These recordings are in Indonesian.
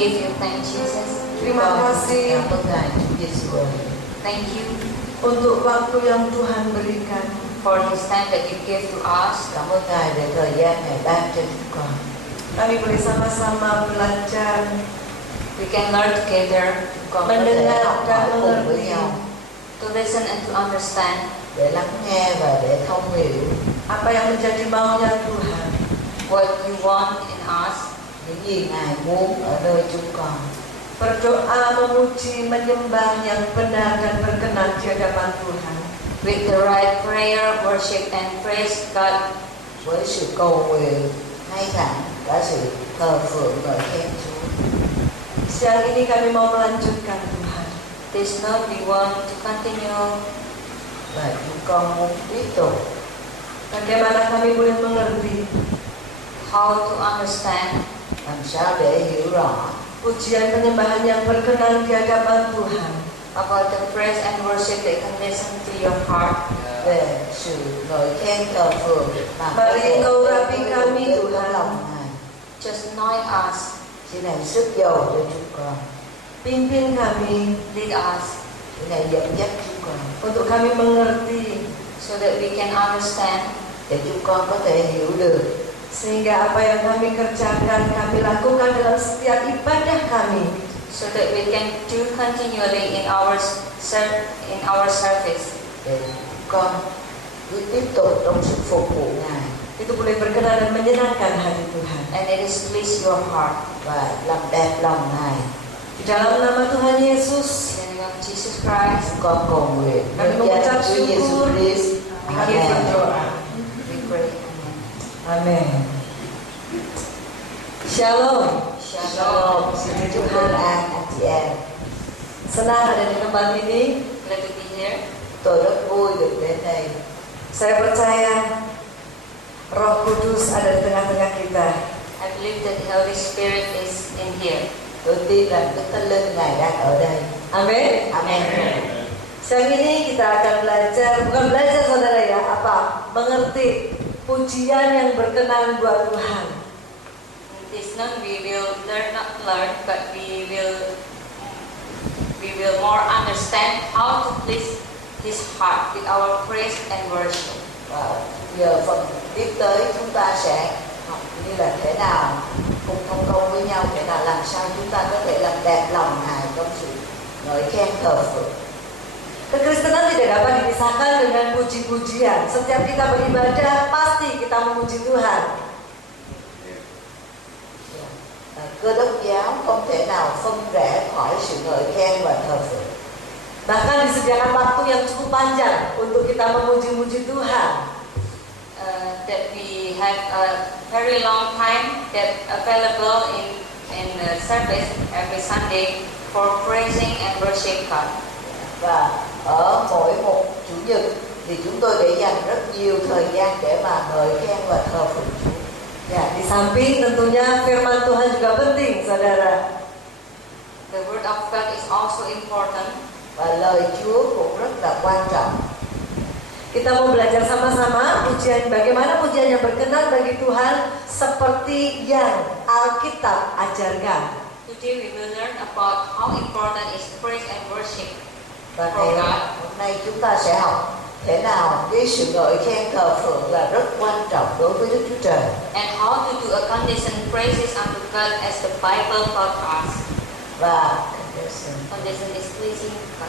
give you thanks, Jesus. Terima kasih. Cảm ơn Ngài Chúa Giêsu ơi. Thank you Untuk waktu yang Tuhan berikan. for this time that you give to us. Cảm ơn Ngài về thời gian Ngài ban cho chúng con. Kami boleh sama-sama belajar, We can learn together Con có thể học hỏi cùng với nhau to listen and to understand để lắng nghe và để thông hiểu apa yang menjadi maunya Tuhan. what you want in us. những gì Ngài muốn ở nơi chúng con. Berdoa, memuji, menyembah yang benar dan berkenan di hadapan Tuhan. With the right prayer, worship and praise God. Với sự cầu nguyện hay thẳng cả sự thờ phượng ngợi khen Chúa. Siang ini kami mau melanjutkan Tuhan. This note we want to continue. Và chúng con muốn tiếp tục Bagaimana kami boleh mengerti How to understand làm sao để hiểu rõ pujian penyembahan yang berkenan di hadapan Tuhan. about the praise and worship that can listen to your heart. về sự ngợi khen thờ phượng mà có Mari thể Engkau rapi đến kami, với Tuhan. lòng Ngài. Just anoint us, Xin Ngài sức dầu cho chúng con. Pimpin kami lead us, Xin Ngài dẫn dắt chúng con untuk kami mengerti, so that we can understand, để chúng con có thể hiểu được sehingga apa yang kami kerjakan, kami lakukan dalam setiap ibadah kami, so that we can do continually in our service. để chúng con cứ tiếp tục trong sự phục vụ Ngài itu boleh berkenan dan menyenangkan hati Tuhan. And it is please your heart. và làm đẹp lòng Ngài. Di dalam nama Tuhan Yesus, In the name of Jesus Christ, Chúng con cầu nguyện Kami nhân mengucap danh Chúa Giêsu syukur. Christ. kami Amen. berdoa. we pray. Amin. Shalom. Shalom. Xin Chúa bình an anh chị em. Senang ada di tempat ini. Glad to be here. Tôi rất vui được đến đây. Saya percaya Roh Kudus ada di tengah-tengah kita. I believe that the Holy Spirit is in here. Tôi tin rằng Đức Thánh Linh Ngài đang ở đây. Amin. Amen. Siang ini kita akan belajar, bukan belajar saudara ya, apa? Mengerti pujian yang berkenan buat Tuhan. In this note we will not learn, but we will more understand how to please His heart with our praise and worship. Và giờ phần tiếp tới chúng ta sẽ học như là thế nào cùng thông công với nhau, thế nào làm sao chúng ta có thể làm đẹp lòng Ngài trong sự ngợi khen thờ phượng. Kekristenan tidak dapat dipisahkan dengan puji-pujian. Setiap kita beribadah pasti kita memuji Tuhan. Cơ đốc giáo không thể nào phân rẽ khỏi sự ngợi khen và thờ phượng. Bahkan disediakan waktu yang cukup panjang untuk kita memuji-muji Tuhan. That we have a very long time that available in the service every Sunday for praising and worship God. Và ở mỗi một chủ nhật thì chúng tôi để dành rất nhiều thời gian để mà ngợi khen và thờ phượng Chúa. Ya, di samping tentunya firman Tuhan juga penting, saudara. The word of God is also important. Và lời Chúa cũng rất là quan trọng. Kita mau belajar sama-sama pujian, bagaimana pujian yang berkenan bagi Tuhan seperti yang Alkitab ajarkan. Today we will learn about how important is praise and worship. Và ngày hôm nay chúng ta sẽ học thế nào cái sự ngợi khen thờ phượng là rất quan trọng đối với Đức Chúa Trời. And how to do a condition praises unto God as the Bible taught us. Và Condition is pleasing God.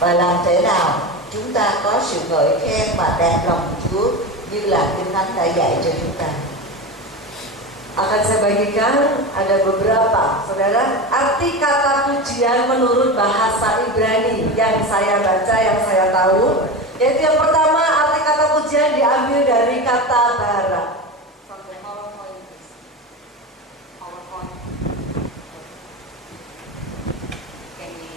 và làm thế nào chúng ta có sự ngợi khen mà đẹp lòng Chúa như là Kinh Thánh đã dạy cho chúng ta. Akan saya bagikan ada beberapa, saudara, arti kata pujian menurut bahasa Ibrani yang saya baca, yang saya tahu. Yaitu yang pertama, arti kata pujian diambil dari kata bara. From the PowerPoint, please. PowerPoint. Can we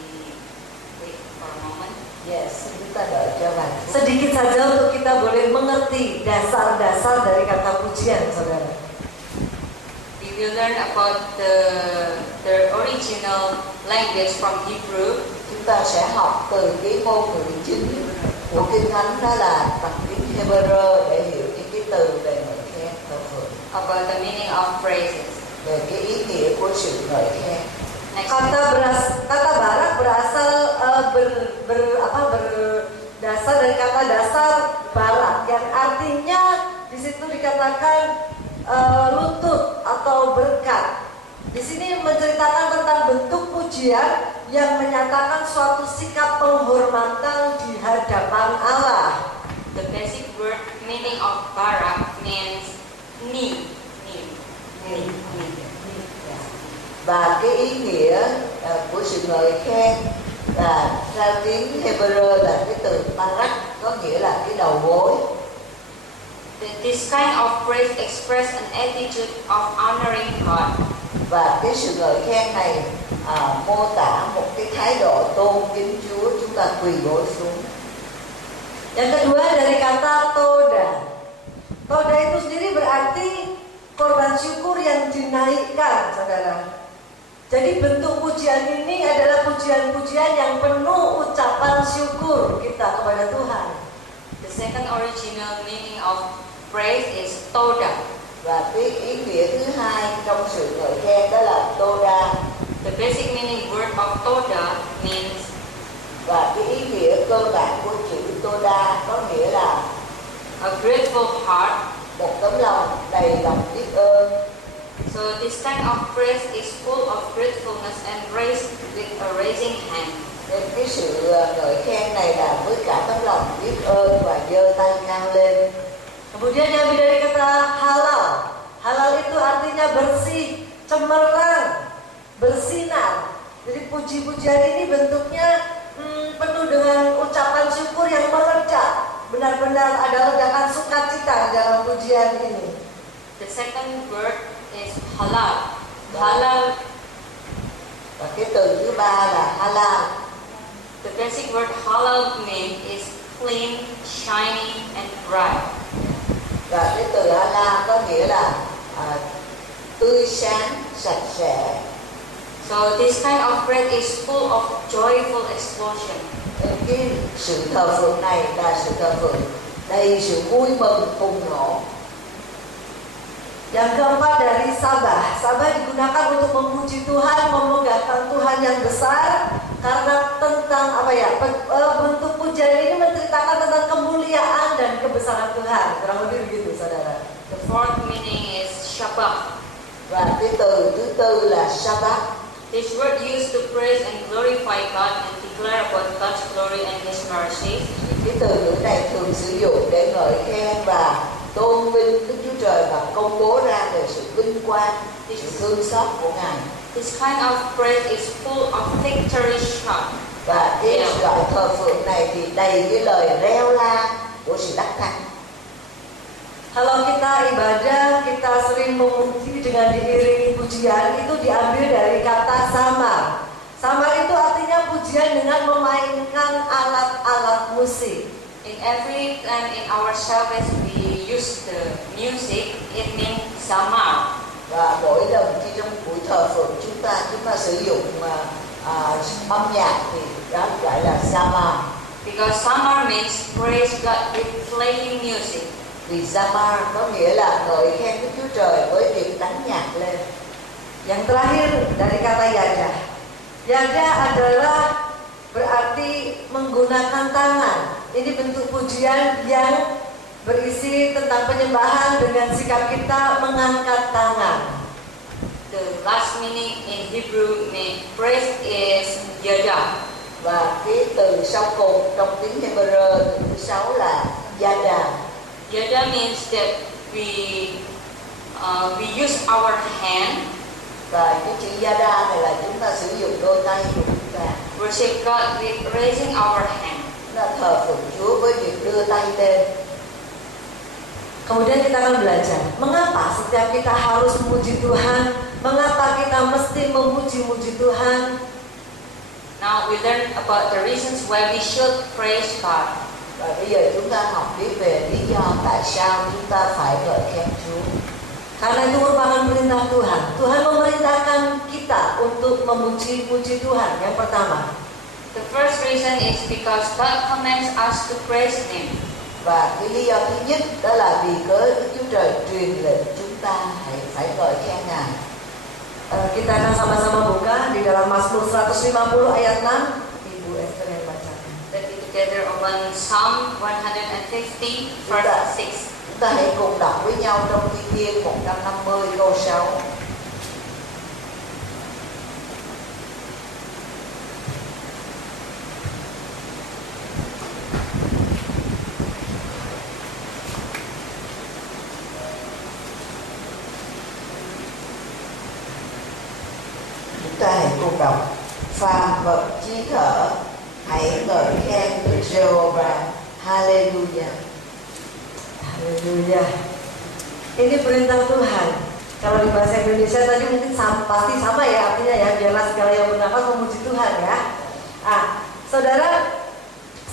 wait for a moment? Yes, chúng ta đợi cho vài phút. Sedikit saja untuk kita boleh mengerti dasar-dasar dari kata pujian, saudara. We will learn about the original language from Hebrew. Chúng ta sẽ học từ cái ngôn ngữ chính của Kinh Thánh, đó là bằng tiếng Hebrew để hiểu những cái từ về ngợi khen thờ phượng. About the meaning of phrases. về cái ý nghĩa của sự ngợi khen. Kata barak berasal berdasar dari kata dasar barak yang artinya di situ dikatakan lutut atau berkat. Di sini menceritakan tentang bentuk pujian yang menyatakan suatu sikap penghormatan di hadapan Allah. The basic word meaning of barak means knee. Và cái ý nghĩa của sự ngợi khen là theo tiếng Hebrew là cái từ barak, có nghĩa là cái đầu gối. This kind of praise expresses an attitude of honoring God. Và cái sự ngợi khen này mô tả một cái thái độ tôn kính Chúa, chúng ta quỳ gối xuống. Yang kedua dari kata toda. Toda itu sendiri berarti korban syukur yang dinaikkan, saudara. Jadi bentuk pujian ini adalah pujian-pujian yang penuh ucapan syukur kita kepada Tuhan. The second original meaning of praise is toda. Và cái ý nghĩa thứ hai trong sự ngợi khen đó là toda. The basic meaning word of toda means, và cái ý nghĩa cơ bản của chữ toda có nghĩa là a grateful heart. Một tấm lòng đầy lòng biết ơn. So this kind of praise is full of gratefulness and praise with a raising hand. Nên cái sự ngợi khen này là với cả tấm lòng biết ơn và giơ tay cao lên. Kemudian yang dari kata halal. Halal itu artinya bersih, cemerlang, bersinar. Jadi puji-pujian ini bentuknya penuh dengan ucapan syukur yang meledak. Benar-benar ada ledakan sukacita dalam pujian ini. The second word is halal. Halal. Và cái từ thứ ba là halal. The basic word halal means is clean, shiny, and bright. Và cái từ halal có nghĩa là tươi sáng, sạch sẽ. So this kind of praise is full of joyful explosion. Cái sự thờ phượng này là sự thờ phượng đầy sự vui mừng bùng nổ. Yang keempat dari sabah. Sabah digunakan untuk memuji Tuhan, memegahkan Tuhan yang besar. Karena tentang bentuk pujian ini menceritakan tentang kemuliaan dan kebesaran Tuhan. Kurang lebih begitu, saudara. The fourth meaning is shabbat. Và cái từ thứ tư là Shabbat. This word used to praise and glorify God and declare about God's glory and His mercy. Cái từ ngữ này thường sử dụng để ngợi khen và tôn vinh Đức Chúa Trời và công bố ra về sự vinh quang, sự thương xót của Ngài. This kind of praise is full of victory shout. Và cái loại thờ phượng này thì đầy cái lời reo la của sự đắc thắng. Kalau kita ibadah, kita sering memuji dengan diiringi pujian, itu diambil dari kata samar. Samar itu artinya pujian dengan memainkan alat-alat musik. In every time in our service we use the music, it means samar. Và mỗi lần khi trong buổi thờ phượng chúng ta sử dụng âm nhạc thì đó gọi là samar. Because samar means praise God with playing music. Vì samar có nghĩa là ngợi khen Đức Chúa Trời với việc đánh nhạc lên. Yang terakhir dari kata yada. Yada adalah berarti menggunakan tangan. Ini bentuk pujian yang berisi tentang penyembahan dengan sikap kita mengangkat tangan. The last meaning in Hebrew means praise is yada. Và cái từ sau cùng trong tiếng Hebrew từ thứ 6 là yada. Yada means that we use our hand. Và cái chữ yada này là chúng ta sử dụng đôi tay của chúng ta. Worship God with raising our hand. Là thờ phượng Chúa với việc đưa tay lên. Kemudian kita akan belajar mengapa setiap kita harus memuji Tuhan, mengapa kita mesti memuji-muji Tuhan. Now we learn about the reasons why we should praise God. Và bây giờ chúng ta học biết về lý do tại sao chúng ta phải ngợi khen Chúa. Karena itu merupakan perintah Tuhan. Tuhan memerintahkan kita untuk memuji-muji Tuhan. Yang pertama, The first reason is because God commands us to praise Him. Và cái lý do thứ nhất đó là vì cớ Đức Chúa Trời truyền lệnh chúng ta phải ngợi khen Ngài. Kita akan sama-sama buka di dalam Mazmur 150 ayat 6. Ibu Esther yang bacakan. Let's be together on Psalm 150 verse 6. Chúng ta hãy cùng đọc với nhau trong Thi Thiên 150 câu 6. Chúng ta hãy cùng đọc: phàm vật chí thở, hãy ngợi khen Đức Giê-hô-va. Haleluya. Haleluya. Ini perintah Tuhan. Kalau di bahasa Indonesia tadi mungkin pasti sama ya artinya ya, biarlah segala yang bernafas memuji Tuhan ya. Saudara,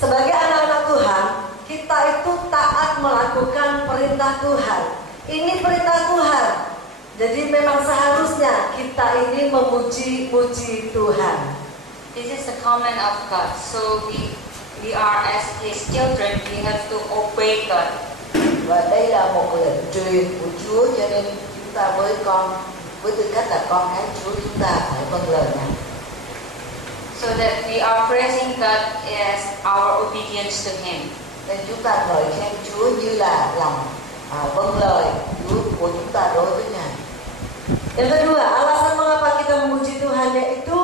sebagai anak-anak Tuhan, kita itu taat melakukan perintah Tuhan. Ini perintah Tuhan. Jadi memang seharusnya kita ini memuji-muji Tuhan. This is the command of God. So we are as His children. We have to obey God. Và đây là một lệnh truyền của Chúa, cho nên chúng ta với tư cách là con cái Chúa, chúng ta phải vâng lời Ngài. So that we are praising God as our obedience to Him. Nên chúng ta ngợi khen Chúa như là lòng vâng lời Chúa của chúng ta đối với Ngài. Yang kedua, alasan mengapa kita memuji Tuhan yaitu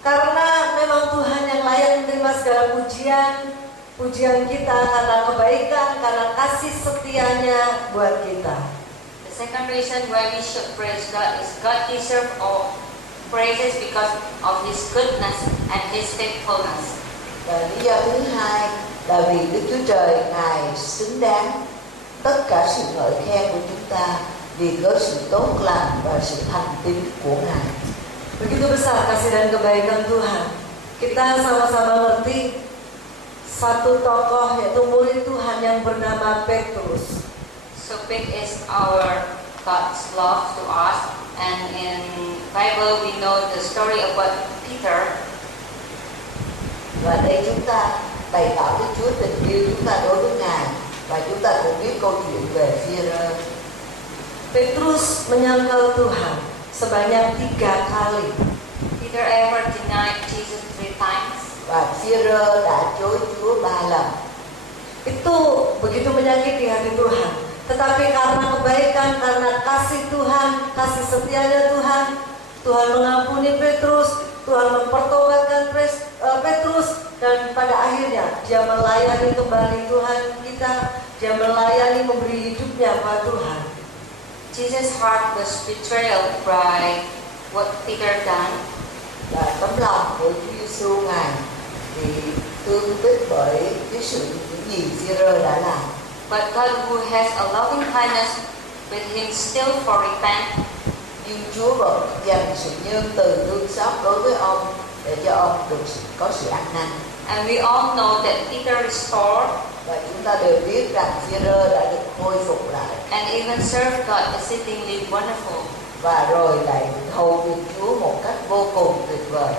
karena memang Tuhan yang layak menerima segala pujian kita karena kebaikan, karena kasih setianya buat kita. The second reason why we should praise God is God deserves all praises because of His goodness and His faithfulness. Và lý do thứ hai là vì Đức Chúa Trời Ngài xứng đáng tất cả sự ngợi khen của chúng ta vì có sự tốt lành và sự thành tín của Ngài. Begitu besar kasih dan kebaikan Tuhan. Kita sama-sama ngerti satu tokoh yaitu murid Tuhan yang bernama Petrus. So big is our God's love to us, and in Bible we know the story about Peter. Và đây chúng ta bày tỏ với Chúa tình yêu chúng ta đối với Ngài, và chúng ta cũng biết câu chuyện về Phi-e-rơ. Petrus menyangkal Tuhan sebanyak 3 kali. Peter ever denied Jesus 3 times. Và Phi-e-rơ đã chối Chúa 3 lần. Itu begitu menyakiti hati Tuhan. Tetapi karena kebaikan, karena kasih Tuhan, kasih setianya Tuhan, Tuhan mengampuni Petrus, Tuhan mempertobatkan Petrus, dan pada akhirnya dia melayani kembali Tuhan kita, dia melayani memberi hidupnya kepada Tuhan. Jesus' heart was betrayed by what Peter done. Và tấm lòng của Chúa Giêsu Ngài thì tương tích bởi cái sự những gì Phi-e-rơ đã làm. But God, who has a loving kindness with him still for repent, Nhưng Chúa vẫn dành sự nhân từ thương xót đối với ông để cho ông có sự ăn năn. and we all know that Peter restored Và chúng ta đều biết rằng Phi-e-rơ đã được khôi phục lại and even served God exceedingly wonderful. và rồi lại hầu việc Chúa một cách vô cùng tuyệt vời.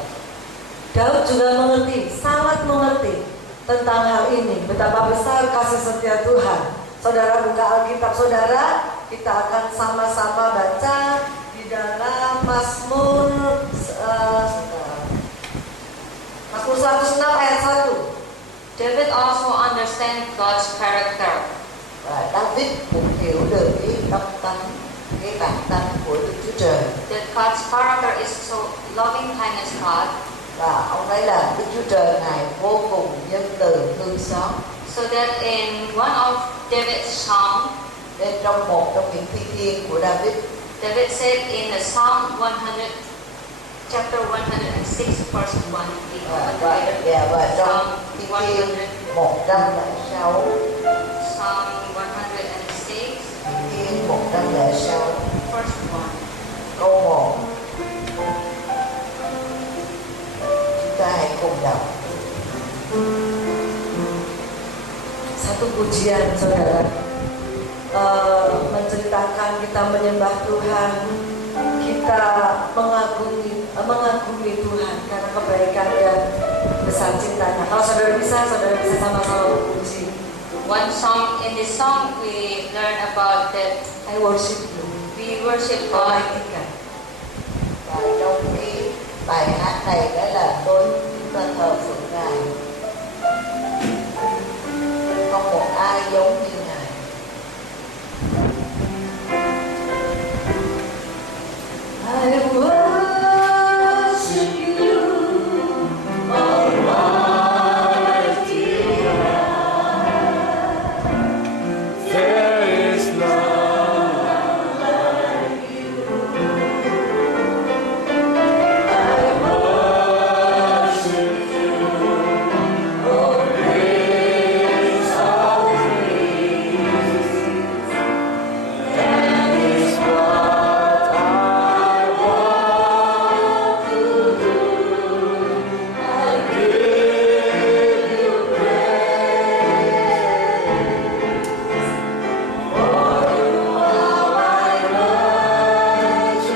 Daud juga mengerti, sangat mengerti tentang hal ini, betapa besar kasih setia Tuhan. Saudara buka Alkitab saudara, kita akan sama-sama baca di dalam Mazmur 106 ayat 1. David also understands God's character. Và David cũng hiểu được cái tâm tánh, cái bản tánh của Đức Chúa Trời. That God's character is so loving kindness God. Và ông thấy là Đức Chúa Trời Ngài vô cùng nhân từ thương xót. So that in one of David's psalm, Nên trong một trong những thi thiên của David said in the Psalm 100, chapter 106, verse 1. và trong thi thiên 106, Psalm 106, thi thiên 106 verse 1. câu 1. Chúng ta hãy cùng đọc. Satu pujian saudara, menceritakan kita menyembah Tuhan, kita mengagumi Tuhan karena kebaikan dan besar cintanya. Kalau saudara bisa sama-sama memuji. One song, in this song we learn about that I worship you. we worship God. Almighty God. trong cái bài hát này đó là tôi chúng ta thờ phượng Ngài, không một ai giống như Ngài. I worship you, Almighty God. There is none Like you. I worship you, oh Prince of Peace. That is what I want to do. I give you praise. For you are my righteousness.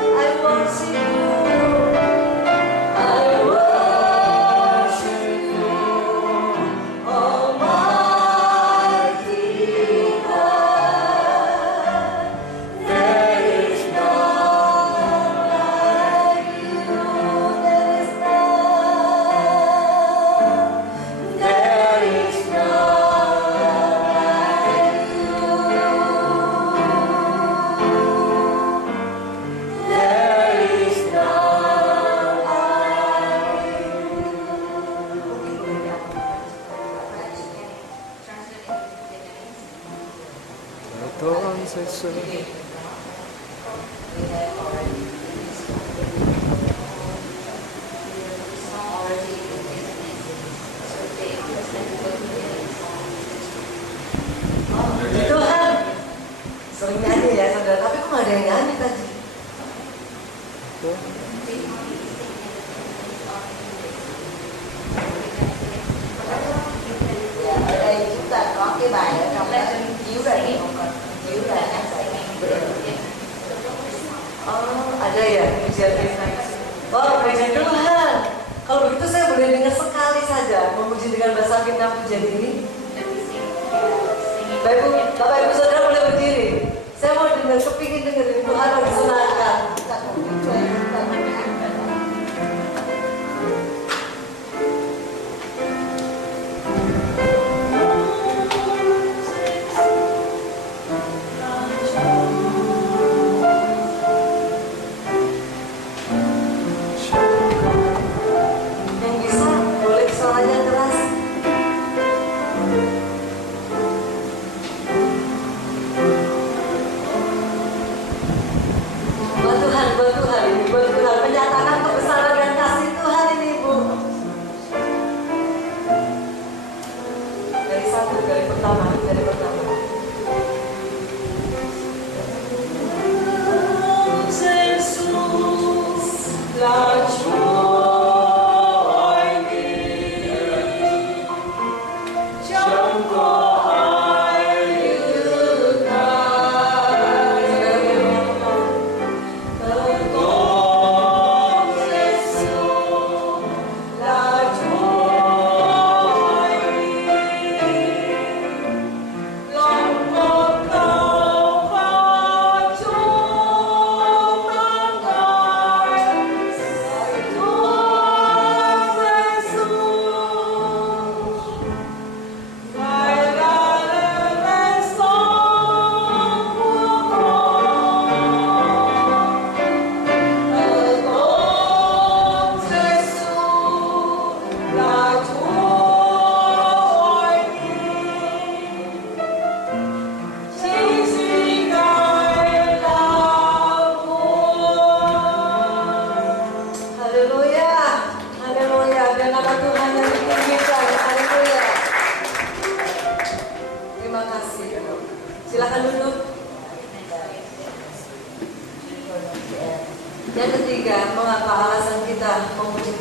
I worship you. I worship you, Almighty God. There is none like you. There is none. There is none like you. There is none like Tuhan sesuai. Puji Tuhan. Sering nyanyi ya saudara, tapi kok nggak ada yang nyanyi tadi? Dạ, ở đây chúng ta có cái bài ở trong đó chiếu ra được không con? Chiếu ra hát bài này. Oh, ada ya pujian kita. Oh, puji Tuhan. Kalau begitu saya boleh dengar sekali saja memuji dengan bahasa Vietnam pujian ini. Bapak Ibu Saudara boleh berdiri. Saya mau dengar, kepingin dengerin Tuhan mau disenangkan. Chúng ta cùng đứng lên, chúng ta cùng hát bài này. Yang bisa boleh suaranya keras. Buat Tuhan ini, buat Tuhan menyatakan kebesaran dan kasih Tuhan ini, Ibu. Dari satu, dari pertama. Yesus, la joie trong cõi như Ngài. Con Giêsu là joie, lòng một câu và chúng mang Ngài. Con Giêsu, Ngài là lẽ sống của con. Con Giêsu là Chúa ôi chỉ duy Ngài là vua. Haleluya, haleluya. Biar nama Tuhan yang ditinggikan. Haleluya. Terima kasih. Silakan duduk. Yang ketiga, mengapa alasan kita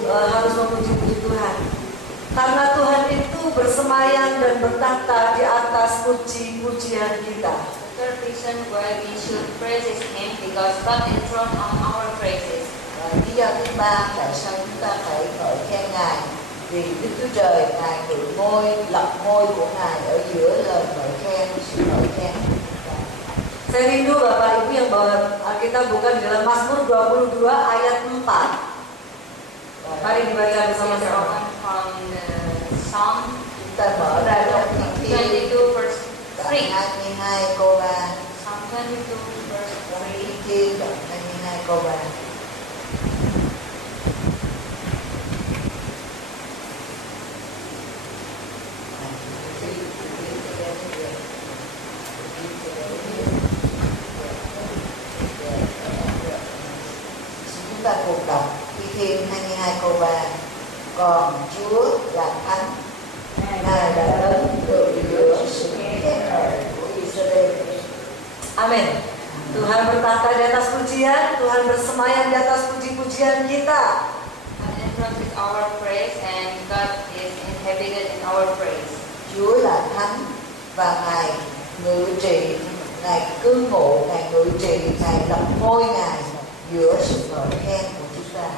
harus memuji Tuhan? Karena Tuhan itu bersemayam dan bertahta di atas puji-pujian kita. The third reason why we should praise Him because God enthroned on our praises. Và lý do thứ ba tại sao chúng ta phải ngợi khen Ngài, vì Đức Chúa Trời Ngài ngự ngôi, lập ngôi của Ngài ở giữa lời ngợi khen, sự ngợi khen của chúng ta. Saya rindu Bapak Ibu yang bawa Alkitab bukan di dalam Mazmur 22 ayat 4. Mari dibaca bersama-sama. From the Psalm Chúng ta mở ra trong Thi Thiên 22 verse đoạn 3. 22 câu 3. Psalm 22 verse Thi 3. Thiên đoạn 22 câu 3. Chúng ta cùng đọc Thi Thiên 22 câu 3. Còn Chúa là Thánh, Ngài đã lớn từ giữa sự khen ngợi của Israel. Amin. Tuhan bertahta di atas pujian, Tuhan bersemayam di atas puji-pujian kita. God enthrones is our praise and God is inhabited in our praise. Chúa là Thánh và Ngài ngự trị, Ngài cư ngụ, Ngài ngự trị, Ngài lập ngôi Ngài giữa sự ngợi khen của chúng ta.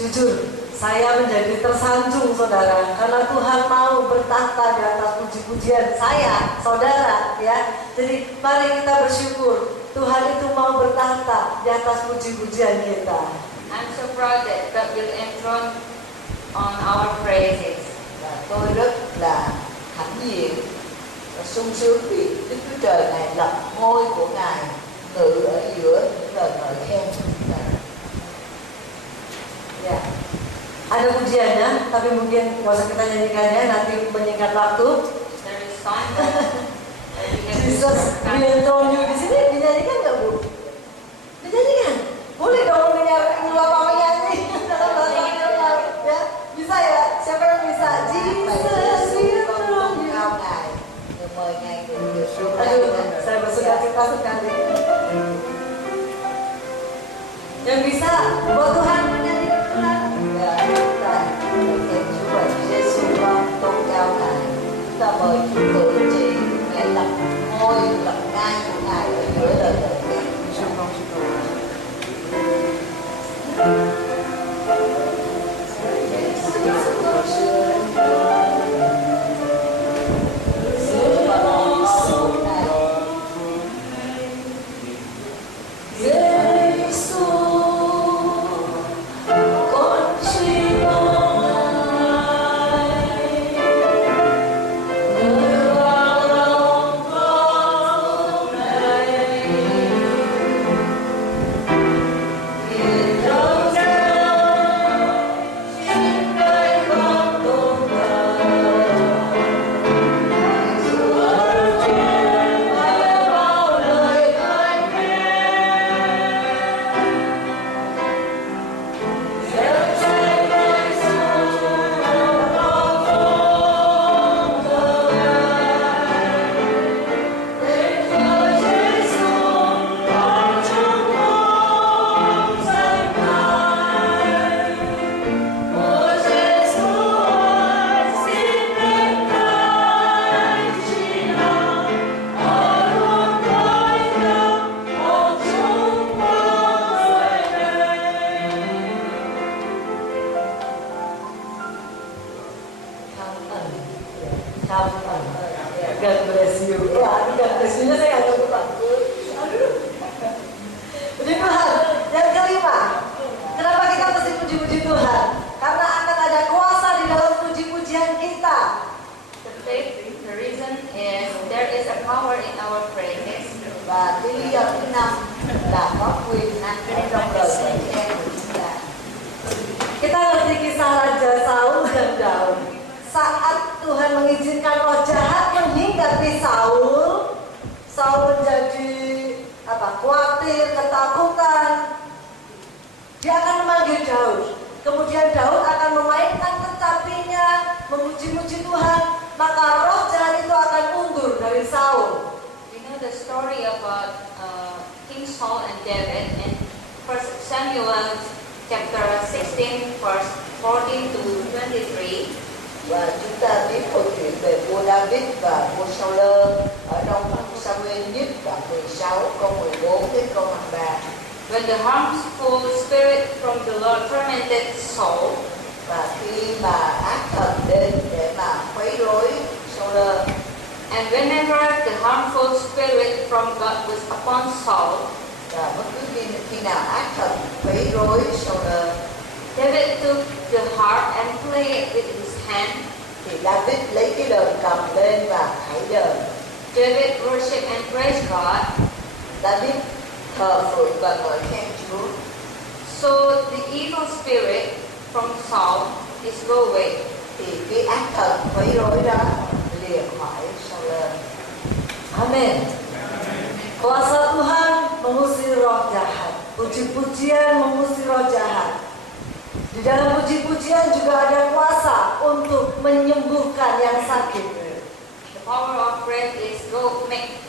Jujur, saya menjadi tersanjung saudara, karena Tuhan mau bertahta di atas puji-pujian saya, saudara, ya. Jadi mari kita bersyukur, Tuhan itu mau bertahta di atas puji-pujian kita. I'm so proud that God will enthrone on our praises. Và tôi rất là hãnh diện và sung sướng vì Đức Chúa Trời Ngài lập ngôi của Ngài ngự ở giữa những lời ngợi khen của chúng ta. Ya, ada pujiannya, tapi mungkin nggak usah kita nyanyikannya, nanti menyingkat waktu. There is song that we have Jesus, we enthrone you di sini dinyanyikan nggak Bu? Dinyanyikan? Boleh dong nyanyi Bapak nyanyi dalam bahasa Indonesia, ya? Bisa ya? Siapa yang bisa? Jesus, we enthrone you. Cao Ngài, người mời Ngài ngự xuống Aduh, saya bersuka-cita sekali. Yang bisa buat Tuhan menyanyikan Tuhan. Và chúng ta ngợi khen Chúa và Giêsu con tôn cao Ngài. Chúng ta mời Chúa ngự trị, Ngài lập ngôi, lập ngai của Ngài ở giữa lời ngợi khen. God bless you. Wah, God bless you-nya saya agak lupa. Aduh. Puji Tuhan. Yang kelima, kenapa kita mesti puji-puji Tuhan? Karena akan ada kuasa di dalam puji-pujian kita. The fifth, the reason is there is a power in our praises. Và cái lý do thứ năm là có quyền năng ở trong lời ngợi khen của chúng ta. Kita ngerti kisah Raja Saul dan Daud. Saat Tuhan mengizinkan roh jahat menghinggapi Saul, Saul menjadi khawatir, ketakutan. Dia akan memanggil Daud. Kemudian Daud akan memainkan kecapinya, memuji-muji Tuhan. Maka roh jahat itu akan mundur dari Saul. We know the story about King Saul and David in 1 Samuel chapter 16 verse 14 to 23. Và chúng ta biết câu chuyện về vua David và vua Saul ở trong Samuel nhất đoạn 16 câu 14 đến câu 23. When the harmful spirit from the Lord tormented Saul, Và khi mà ác thần đến để mà quấy rối Saul, And whenever the harmful spirit from God was upon Saul, Và bất cứ khi nào ác thần quấy rối Saul, David took the harp and played it with his hand. thì David lấy cái đờn cầm lên và thảy đờn. David worshiped and praised God. David thờ phượng và ngợi khen Chúa. So the evil spirit from Saul is go away. Thì cái ác thần quấy rối đó lìa khỏi Saul. Amin. Kuasa Tuhan mengusir roh jahat. Puji-pujian mengusir roh jahat. Di dalam puji-pujian juga ada kuasa untuk menyembuhkan yang sakit. The power of praise is go make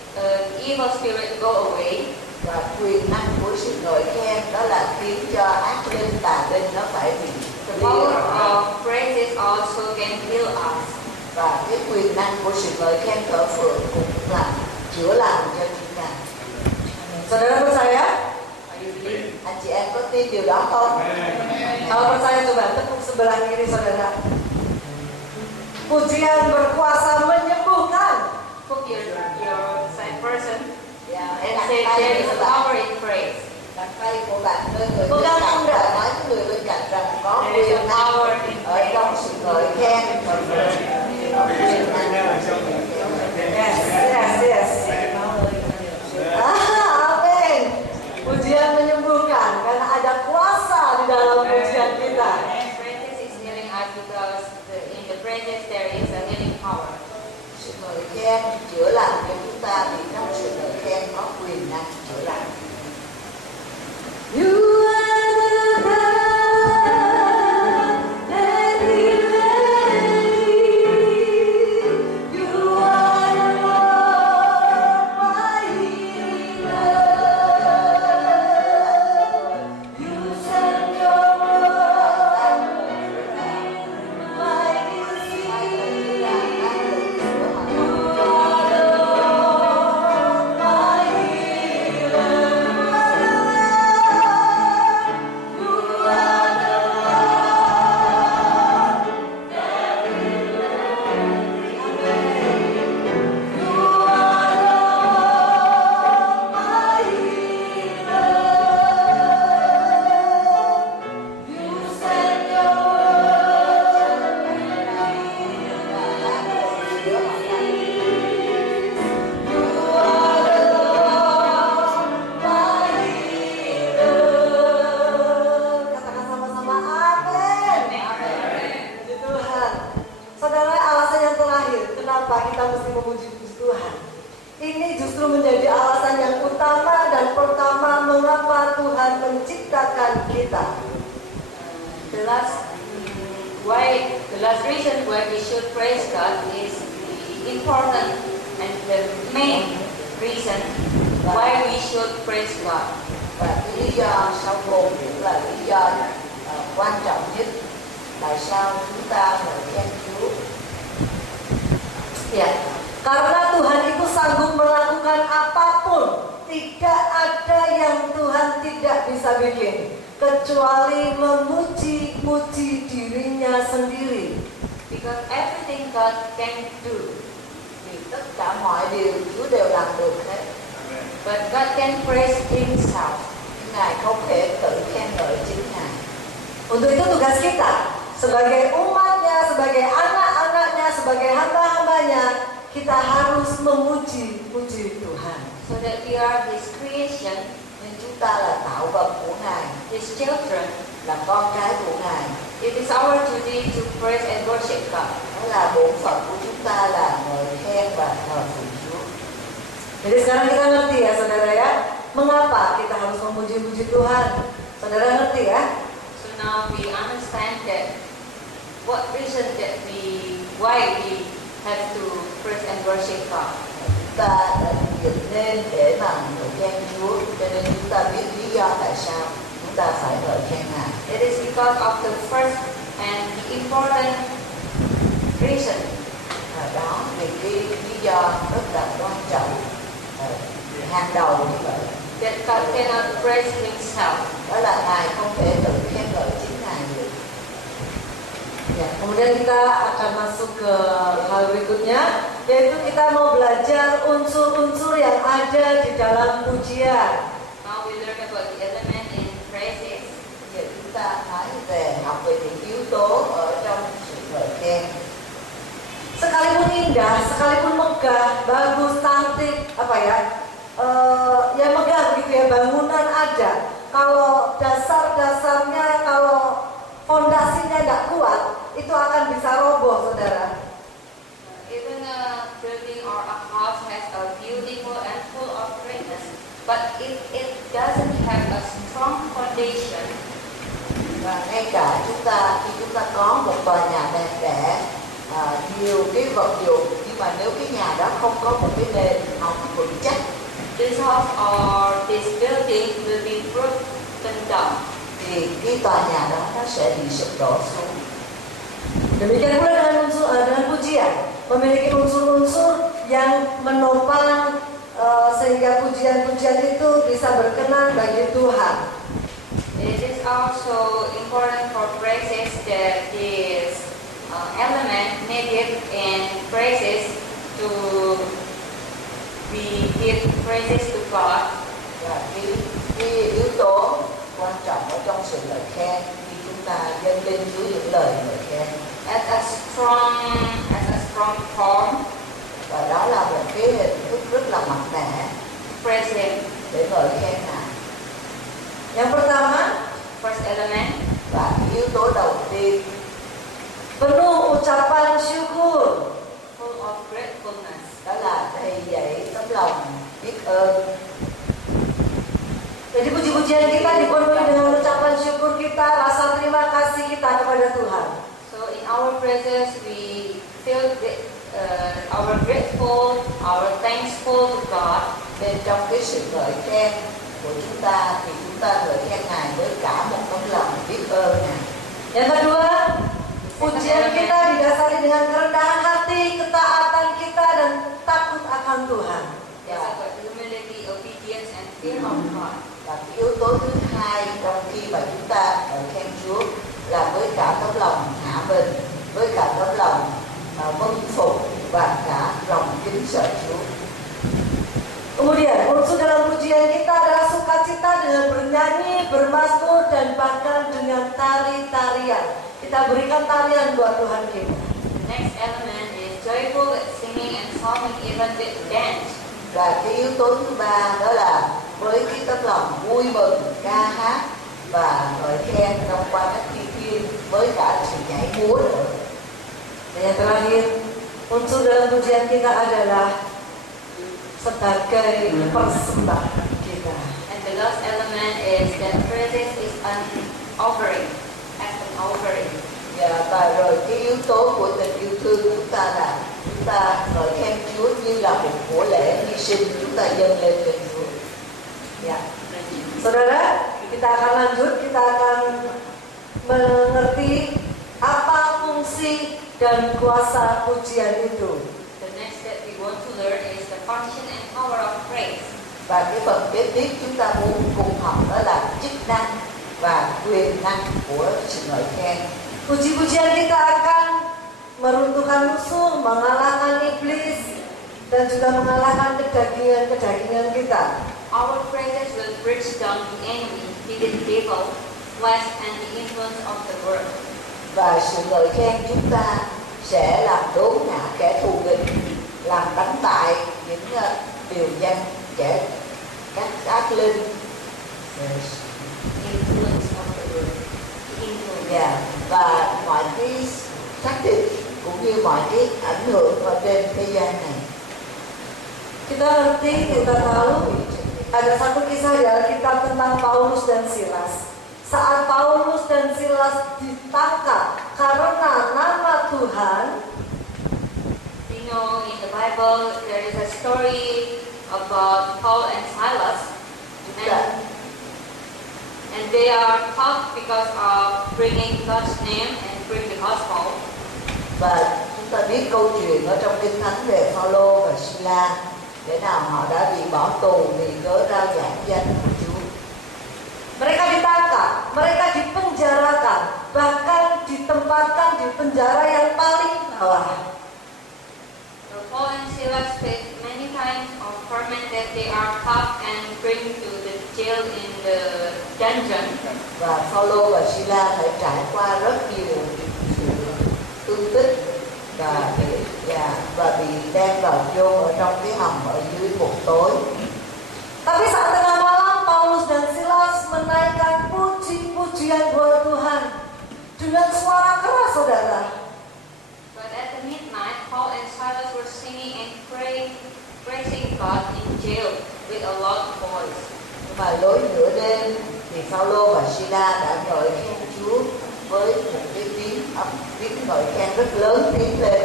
evil spirit go away. Và quyền năng của sự ngợi khen đó là khiến cho ác linh tà linh nó phải bị The lìa power khỏi. of praises also can heal us. Và cái quyền năng của sự ngợi khen thờ phượng cũng là chữa lành cho chúng ta. Saudara percaya? Are you believe? Anh chị em có tin điều đó không? Kalau percaya coba tepuk sebelah kiri saudara. Pujian berkuasa menyembuhkan. Put your side person Hãy and đặt say tay there lên is a bạn, power in praise. đặt tay của bạn lên người Cố bên gắng cạnh không và được. nói với người bên cạnh rằng có There is quyền a năng power in ở praise. trong sự ngợi khen thờ phượng. Có quyền năng. Yes, yes, yes. Amin. Pujian menyembuhkan karena ada kuasa di dalam pujian kita. Praises is healing us because in the praises there is a healing power. Sự ngợi khen chữa lành cho chúng ta vì trong sự ngợi khen có quyền năng chữa lành. You are the God that we believe. You are the Lord, my healer. You send your word, my disease. You are the Lord, my healer. Katakan sama-sama amin. Puji Tuhan. Saudara, alasan yang terakhir kenapa kita mesti memuji Tuhan. Ini justru menjadi alasan yang utama dan pertama mengapa Tuhan menciptakan kita. The last reason why we should praise God is the important and the main reason why we should praise God. Và cái lý do sau cùng cũng là lý do quan trọng nhất tại sao chúng ta ngợi khen Chúa. Ya, karena Tuhan itu sanggup melakukan apapun. Tidak ada yang Tuhan tidak bisa bikin kecuali memuji-muji dirinya sendiri. Because everything God can do, Vì tất cả mọi điều Chúa đều làm được hết. but God can praise Himself. Nhưng Ngài không thể tự khen ngợi chính Ngài. Untuk itu tugas kita sebagai umatnya, sebagai anak-anaknya, sebagai hamba-hambanya, kita harus memuji-muji Tuhan. So that we are His creation, Nhưng chúng ta là tạo vật của Ngài, His children. là con cái của Ngài. It is our duty to praise and worship God. Đó là bổn phận của chúng ta là ngợi khen và thờ phượng Chúa. Jadi sekarang kita ngerti ya saudara ya, mengapa kita harus memuji-muji Tuhan. Saudara ngerti ya? So now we understand that what reason that why we have to praise and worship God. Chúng ta đã dựng nên để mà ngợi khen Chúa, cho nên chúng ta biết lý do tại sao chúng ta phải ngợi khen Ngài. It is because of the first and the important reason. Đó vì cái lý do rất là quan trọng, hàng đầu như vậy. That God cannot praise Himself. Đó là Ngài không thể tự khen ngợi chính Ngài được. Ya, kemudian kita akan masuk ke hal berikutnya, yaitu kita mau belajar unsur-unsur yang ada di dalam pujian. Now we learn about the element in praises. Giờ chúng ta nói về học về những yếu tố ở trong sự ngợi khen. Sekalipun indah, sekalipun megah, bagus, cantik, ya megah gitu ya, bangunan ada. Kalau dasar-dasarnya, kalau fondasinya tidak kuat, itu akan bisa roboh, saudara. Even a building or a house has a beautiful and full of greatness, but if it doesn't have a strong foundation, Và ngay cả khi chúng ta có một tòa nhà đẹp đẽ, nhiều cái vật dụng, nhưng mà nếu cái nhà đó không có một cái nền móng vững chắc, this house or this building will be broken down. thì cái tòa nhà đó nó sẽ bị sụp đổ xuống. Demikian pula dengan pujian, memiliki unsur-unsur yang menopang sehingga pujian-pujian itu bisa berkenan bagi Tuhan. It is also important for praises that this element needed in praises to we give praises to God. Và cái yếu tố quan trọng ở trong sự ngợi khen khi chúng ta dâng lên Chúa những lời ngợi khen, As a strong form, và đó là một cái hình thức rất là mạnh mẽ praise Him. để ngợi khen Ngài. Yang pertama, First element, Và cái yếu tố đầu tiên penuh ucapan syukur. full of gratefulness. đó là đầy dẫy tấm lòng biết ơn. Jadi puji-pujian kita dipenuhi dengan ucapan syukur kita, rasa terima kasih kita kepada Tuhan. So in our praises we feel our grateful, our thankful to God. Nên trong cái sự ngợi khen của chúng ta thì chúng ta ngợi khen Ngài với cả một tấm lòng biết ơn Ngài. Yang kedua, pujian kita didasari dengan kerendahan hati, ketaatan kita dan takut akan Tuhan. It's about humility, obedience, and fear of God. Và cái yếu tố thứ hai trong khi mà chúng ta ngợi khen Chúa là với cả tấm lòng hạ mình, với cả tấm lòng vâng phục và cả lòng kính sợ Chúa. Kemudian unsur dalam pujian kita adalah sukacita dengan bernyanyi, bermazmur dan bahkan dengan tari-tarian. Kita berikan tarian buat Tuhan kita. The next element is joyful with singing and song and even with dance. Và cái yếu tố thứ ba đó là với cái tấm lòng vui mừng ca hát và ngợi khen thông qua các thi thiên với cả sự nhảy múa nữa. Dan yang terakhir, unsur dalam pujian kita adalah sebagai persembahan kita. And the last element is that praises is an offering, as an offering. Và rồi cái yếu tố của tình yêu thương chúng ta là chúng ta ngợi khen Chúa như là một của lễ hy sinh chúng ta dâng lên cho Chúa. Ya. Saudara, kita akan lanjut, kita akan mengerti apa fungsi dan kuasa pujian itu. The next that we want to learn is the function and power of praise. Và cái phần kế tiếp chúng ta muốn cùng học đó là chức năng và quyền năng của sự ngợi khen. Puji-pujian kita akan meruntuhkan musuh, mengalahkan iblis, dan juga mengalahkan kedagingan kita. Our praises will bridge down the enemy, the devil, flesh, and the influence of the world. Và sự ngợi khen chúng ta sẽ làm đốn ngã kẻ thù nghịch, làm đánh bại những điều dân các ác linh, Influence of the world. Influence. và mọi cái xác thịt cũng như mọi cái ảnh hưởng ở trên thế gian này. Kita ngerti, kita tahu ada satu kisah di Alkitab tentang Paulus dan Silas. Saat Paulus dan Silas ditangkap karena nama Tuhan, You know, in the Bible, there is a story about Paul and Silas, and they are caught because of bringing God's name and bring the gospel. Và chúng ta biết câu chuyện ở trong Kinh Thánh về Phaolô và Sila, để nào họ đã bị bỏ tù vì cớ rao giảng danh của Chúa. mereka ditangkap, mereka dipenjarakan, bahkan ditempatkan di penjara yang paling bawah. So Paul and torment that they are caught and bring to the jail in the dungeon. Và Phaolô và Sila phải trải qua rất nhiều sự tương tích và bị đem vào chôn ở trong cái hầm ở dưới ngục tối. Tapi saat tengah malam Paulus dan Silas menaikkan puji-pujian buat Tuhan dengan suara keras, saudara. But at the midnight, Paul and Silas were singing and praising God in jail with a loud voice. Và lối nửa đêm thì Phaolô và Sila đã ngợi khen Chúa với một cái tiếng ngợi khen rất lớn tiếng lên.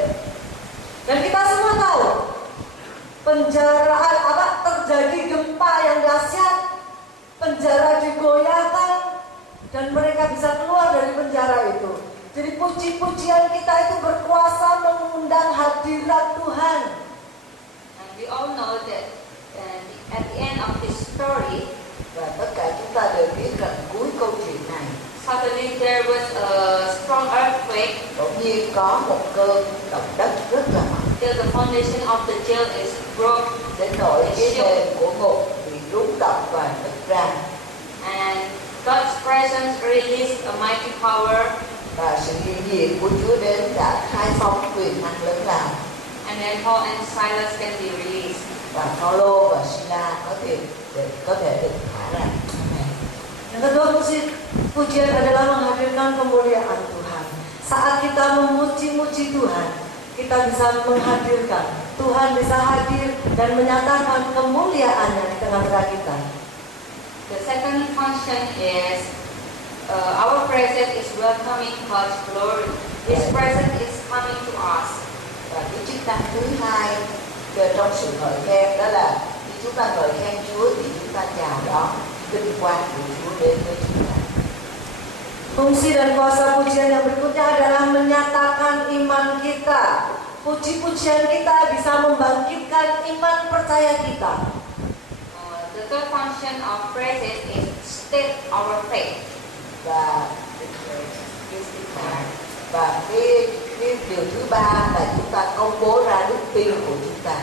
Dan kita semua tahu penjaraan terjadi gempa yang dahsyat, penjara digoyahkan dan mereka bisa keluar dari penjara itu. Jadi puji-pujian kita itu berkuasa mengundang hadirat Tuhan. And we all know that at the end of this story, Và tất cả chúng ta đều biết rằng cuối câu chuyện này suddenly there was a strong earthquake bỗng nhiên có một cơn động đất rất là mạnh, till the foundation of the jail is broke đến nỗi cái nền của ngục bị rung động và nứt ra. and God's presence released a mighty power Và sự hiện diện của Chúa đến đã khai phóng quyền năng lớn lao. and then Paul and Silas can be released. Và Phaolô và Sila có thể được thả ra. Yang kedua, pujian adalah menghadirkan kemuliaan Tuhan. Saat kita memuji-muji Tuhan, kita bisa menghadirkan Tuhan bisa hadir dan menyatakan kemuliaannya di tengah-tengah kita. The second function is our presence is welcoming God's glory. His presence is coming to us. Và cái chức năng thứ hai trong sự ngợi khen đó là khi chúng ta ngợi khen Chúa thì chúng ta chào đón vinh quang của Chúa đến với chúng ta. Fungsi dan kuasa pujian yang berikutnya adalah menyatakan iman kita. Puji-pujian kita bisa membangkitkan iman percaya kita. The third function of praises is state our faith. Và cái điều thứ ba là chúng ta công bố ra đức tin của chúng ta.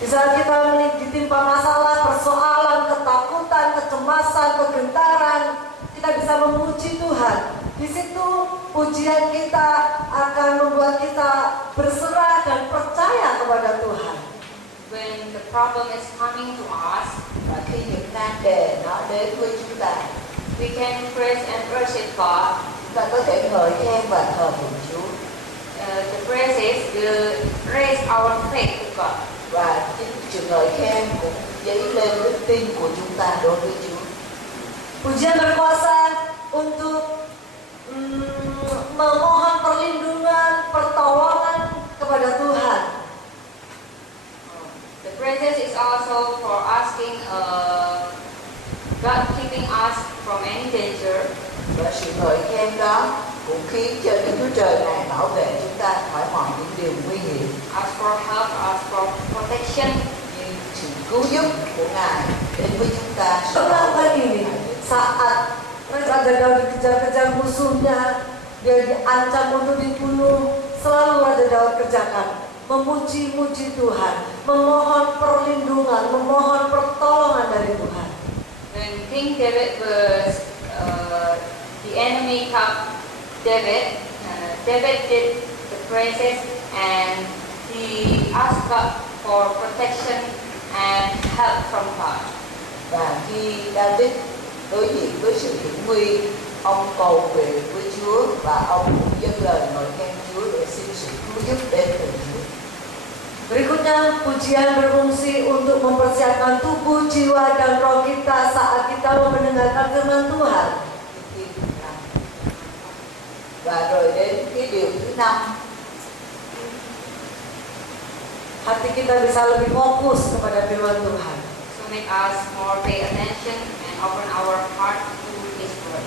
Di saat kita ditimpa masalah, persoalan, ketakutan, kecemasan, kegentaran, kita bisa memuji Tuhan. Di situ pujian kita akan membuat kita berserah dan percaya kepada Tuhan. When the problem is coming to us, Và khi những nan đề nó đến với chúng ta, we can praise and worship God. chúng ta có thể ngợi khen và thờ phượng Chúa. The praises will raise our faith to God. Và chính sự ngợi khen cũng dấy lên đức tin của chúng ta đối với Chúa. Pujian berkuasa untuk memohon perlindungan, pertolongan kepada Tuhan. The praises is also for asking God keeping us from any danger. Và sự ngợi khen đó cũng khiến cho Đức Chúa Trời này bảo vệ chúng ta khỏi mọi những điều nguy hiểm. Ask for help, ask for protection. Như sự cứu giúp của Ngài đến với chúng ta. Kenapa ini? Saat Raja Daud dikejar-kejar musuhnya, dia diancam untuk dibunuh, selalu Raja Daud kerjakan memuji-muji Tuhan, memohon perlindungan, memohon pertolongan dari Tuhan. When King David was the enemy come David, David did the praises and he asked God for protection and help from God. Và khi David đối diện với sự hiểm nguy, ông cầu nguyện với Chúa và ông cũng dâng lời ngợi khen Chúa để xin sự cứu giúp đến từ Chúa. Berikutnya, pujian berfungsi untuk mempersiapkan tubuh, jiwa, dan roh kita saat kita mendengarkan firman Tuhan. Và rồi đến cái điều thứ 5, Hati kita bisa lebih fokus kepada firman Tuhan. So make us more pay attention and open our heart to His word.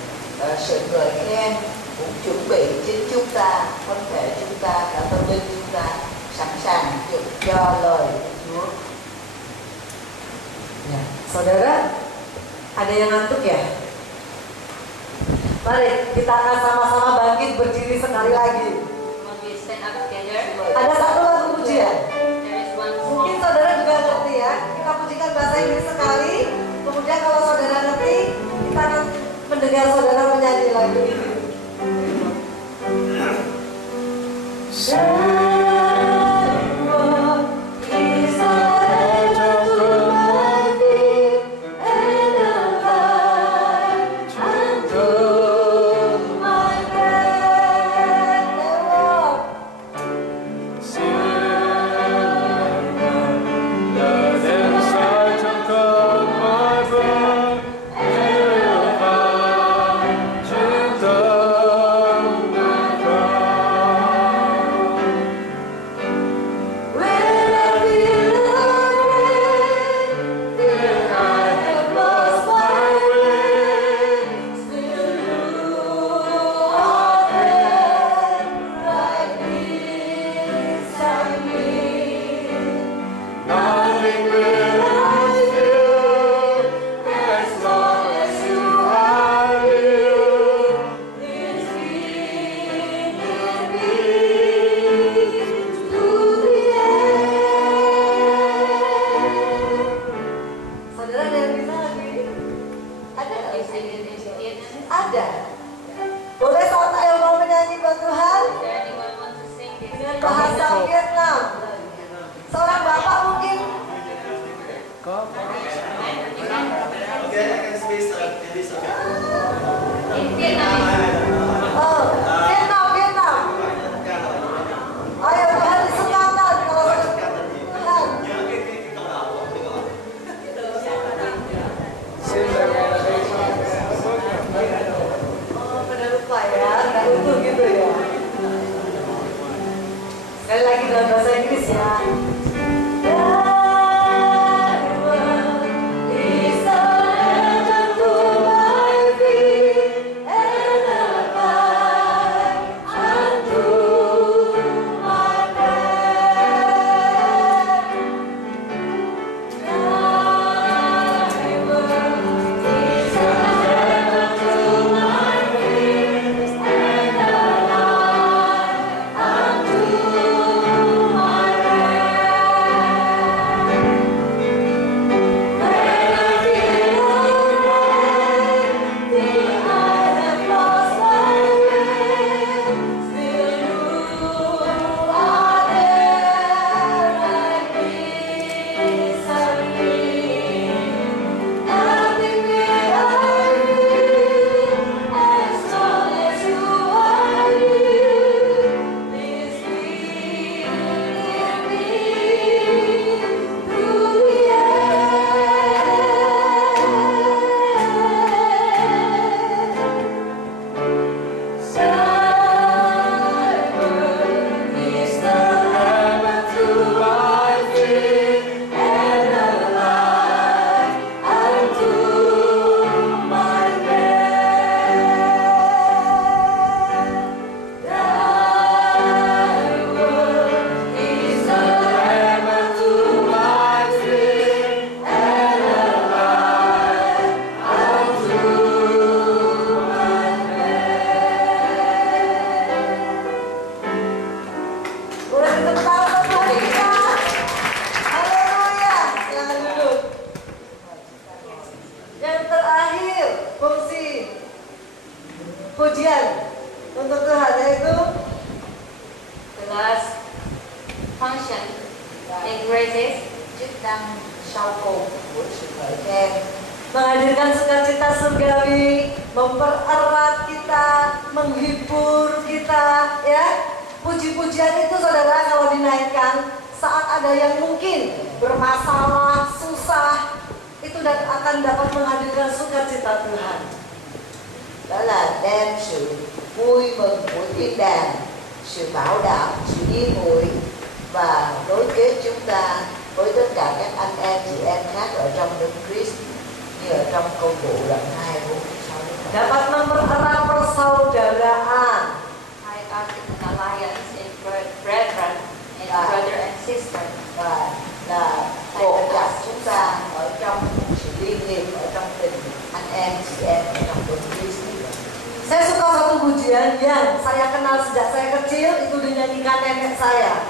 Sự ngợi khen cũng chuẩn bị chính chúng ta, thân thể chúng ta, cả tâm linh chúng ta sẵn sàng chịu cho lời của Chúa. Ya, saudara, ada yang ngantuk ya? Mari kita akan sama-sama bangkit berdiri sekali lagi. When we stand up together, Ada satu lagu pujian. there is one Mungkin song. saudara juga ngerti ya. Kemudian kalau saudara ngerti, kita akan mendengar saudara menyanyi lagu ini. Sekali lagi dalam bahasa Inggris ya. Pujian untuk Tuhan yaitu the last function in praises, chức năng sau cùng của sự ngợi khen, menghadirkan sukacita surgawi, mempererat kita, menghibur kita, ya. Puji-pujian itu saudara kalau dinaikkan saat ada yang mungkin bermasalah, susah, itu dan akan dapat menghadirkan sukacita Tuhan. đó là đem sự vui mừng của thiên đàng, sự bảo đảm, sự yên ủi và nối kết chúng ta với tất cả các anh em chị em khác ở trong Đấng Christ, như ở trong câu vụ đoạn 2 4 6. Dapat mempererat persaudaraan. I ask an alliance in brethren and brother and sister. Và là cột chặt chúng ta ở trong sự liên hiệp, ở trong tình anh em chị em ở trong Đấng Christ. Saya suka satu pujian yang saya kenal sejak saya kecil, itu dinyanyikan nenek saya.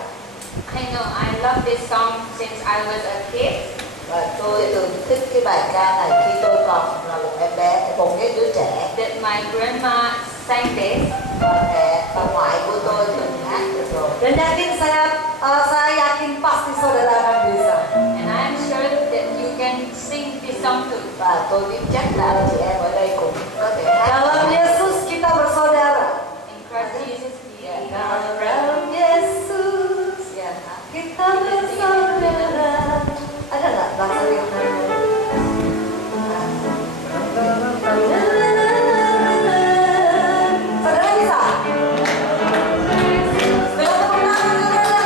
I know, I love this song since I was a kid. Và tôi thường thích cái bài ca này khi tôi còn là một em bé, một cái đứa trẻ. That my grandma sang this. Và mẹ, bà ngoại của tôi từng hát được rồi. Dan yakin saya yakin pasti saudara akan bisa. And I'm sure that you can sing this song too. Và tôi biết chắc là anh chị em ở đây cũng có thể hát. Dalam Yesus kita bersaudara. In Christ Jesus, we are. Dalam Yesus Dạ. kita bersaudara. Ada nggak bahasa yang lain? Saudara bisa? Dengan tepuk tangan, saudara.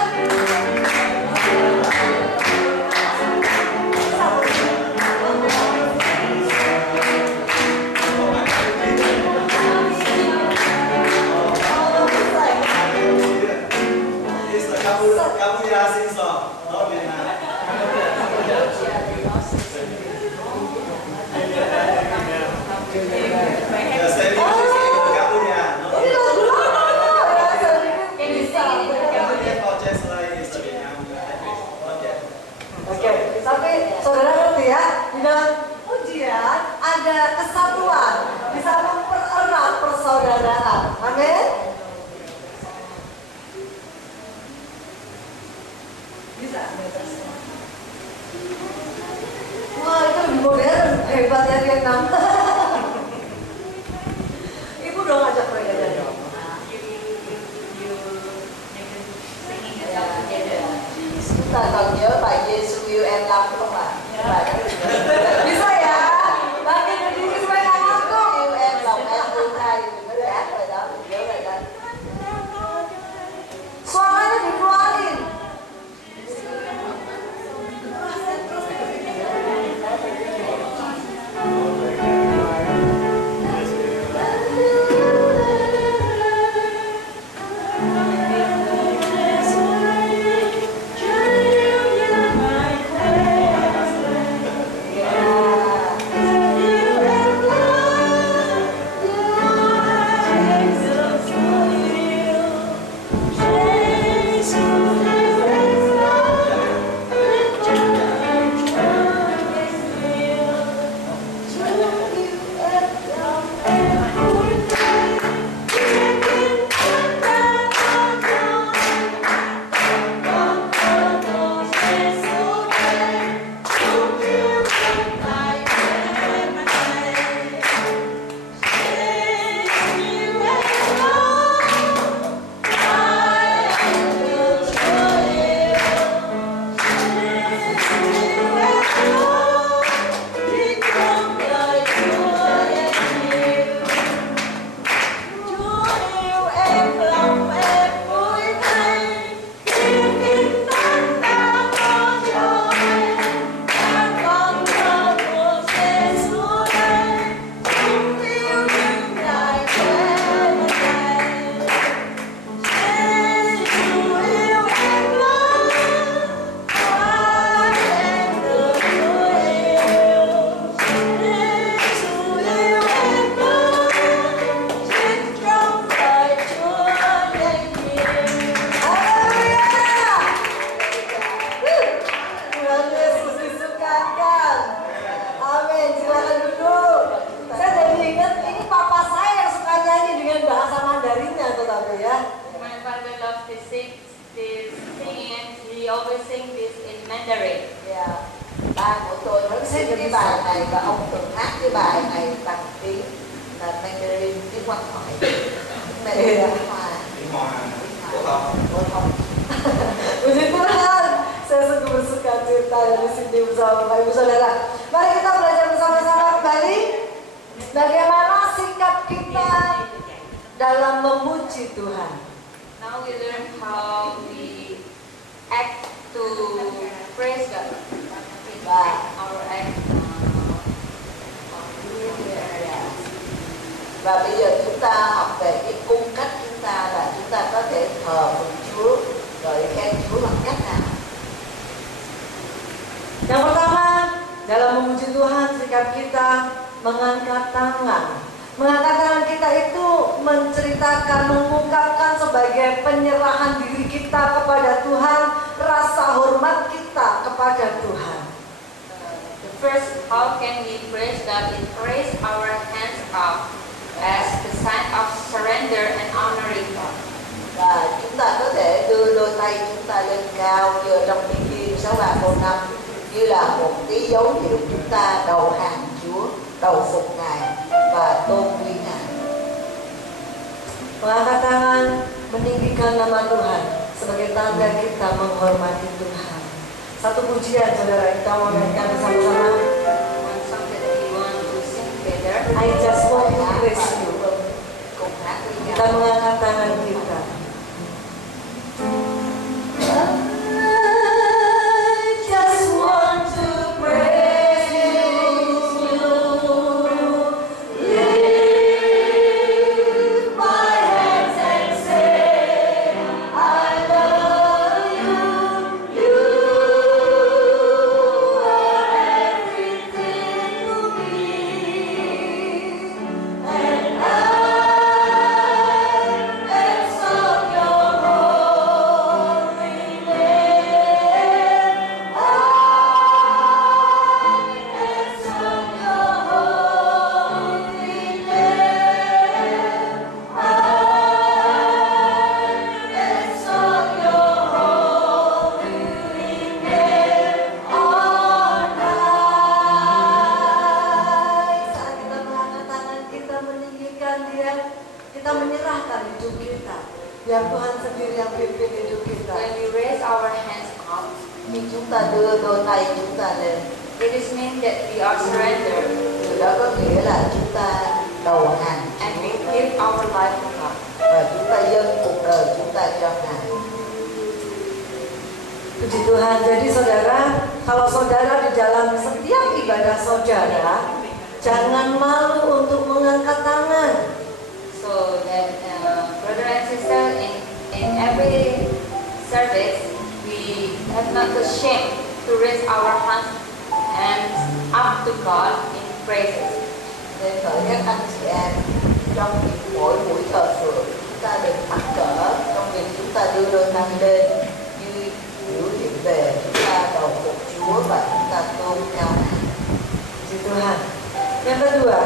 Kamu jelasin so, oh benar. Ya saya kamu ya. Ini lagu lama. Can you sing it in Kamu Cambodia? dia project selain istrinya. Oke, tapi saudara ngerti ya, di dalam ujian ada kesatuan, bisa mempererat persaudaraan. Amin. Bisa. Wah, itu lebih modern, hebat ya Vietnam. Ibu dong ajak mereka jadi. Chúng ta còn nhớ bài Giêsu yêu em lắm không ạ? Bài đó được. Bisa ya, bagi berdiri supaya nggak ngantuk. Yêu em lòng em thương ai mình mới hát bài đó, mình nhớ bài đó. Suaranya dikeluarin. always sing this in Mandarin. Yeah. Ba của tôi rất thích cái bài này và ông thường hát cái bài này bằng tiếng là Mandarin, tiếng Hoa thoại. Mandarin Hoa. Tiếng Hoa. Phổ thông. Puji Tuhan, saya sungguh bersuka cita dari sini bersama Bapak Ibu Saudara. Mari kita belajar bersama-sama kembali bagaimana sikap kita dalam memuji Tuhan. Now we learn how we act to praise God. Và Our act. Và bây giờ chúng ta học về cái cung cách chúng ta là chúng ta có thể thờ phượng Chúa rồi khen Chúa bằng cách nào? Yang pertama, dalam memuji Tuhan sikap kita mengangkat tangan. Mengangkat tangan kita itu menceritakan, mengungkapkan sebagai penyerahan diri kita kepada Tuhan, rasa hormat kita kepada Tuhan. First, how can we praise God? We raise our hands up as the sign of surrender and honoring God. Và chúng ta có thể đưa đôi tay chúng ta lên cao như ở trong Thi Thiên 63:5 như là một cái dấu hiệu chúng ta đầu hàng Chúa, đầu phục Ngài và tôn quý Ngài. Mengangkat tangan meninggikan nama Tuhan sebagai tanda kita menghormati Tuhan. Satu pujian saudara kita mau nyanyikan bersama-sama. One song that we want to sing together. I just want to praise you. Cùng hát với nhau. Kita mengangkat tangan kita. I just want to praise you. Lift my hands and say, I love you. You are everything to me. And I exalt your holy name. I exalt your holy name. I exalt your holy name all night. Saat kita mengangkat tangan kita meninggikan Dia, kita menyerahkan hidup kita. Biar Tuhan sendiri yang pimpin hidup kita. When we raise our hands up, Khi chúng ta đưa đôi tay chúng ta lên, it is mean that we are surrendered điều đó có nghĩa là chúng ta đầu hàng and we Chúa give our life to God. và chúng ta dâng cuộc đời chúng ta cho Ngài. Puji Tuhan. Jadi saudara, kalau saudara di dalam setiap ibadah saudara, jangan malu untuk mengangkat tangan. So that brother and sister, in every service, we have not the shame to raise our hands and up to God in praises. Nên hỡi các anh chị em, trong mỗi buổi thờ phượng, chúng ta đừng mắc cỡ trong việc chúng ta đưa đôi tay lên như biểu hiện về chúng ta đầu phục Chúa và chúng ta tôn cao Ngài. Puji Tuhan. Yang kedua,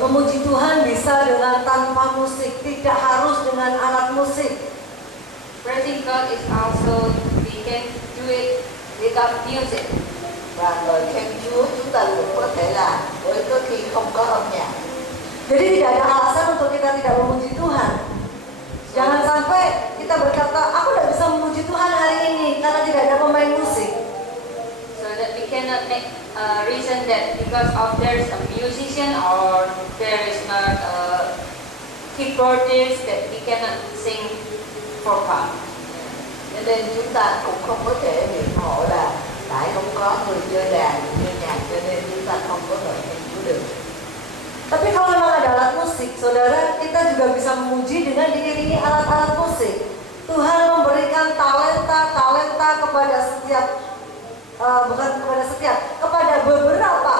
memuji Tuhan bisa dengan tanpa musik, tidak harus dengan alat musik. Praising God is also, we can do it without music. Và ngợi khen Chúa chúng ta cũng có thể làm với có khi không có âm nhạc. Jadi tidak ada alasan untuk kita tidak memuji Tuhan. Jangan sampai kita berkata, aku tidak bisa memuji Tuhan hari ini karena tidak ada pemain musik. So that we cannot make a reason that because of there is a musician or there is not a keyboardist that we cannot sing for God. Cho nên chúng ta cũng không có thể biện hộ là tại không có người chơi đàn, người chơi nhạc cho nên chúng ta không có ngợi khen Chúa được. Tapi kalau memang ada alat musik, saudara, kita juga bisa memuji dengan diiringi alat-alat musik. Tuhan memberikan talenta kepada setiap, kepada beberapa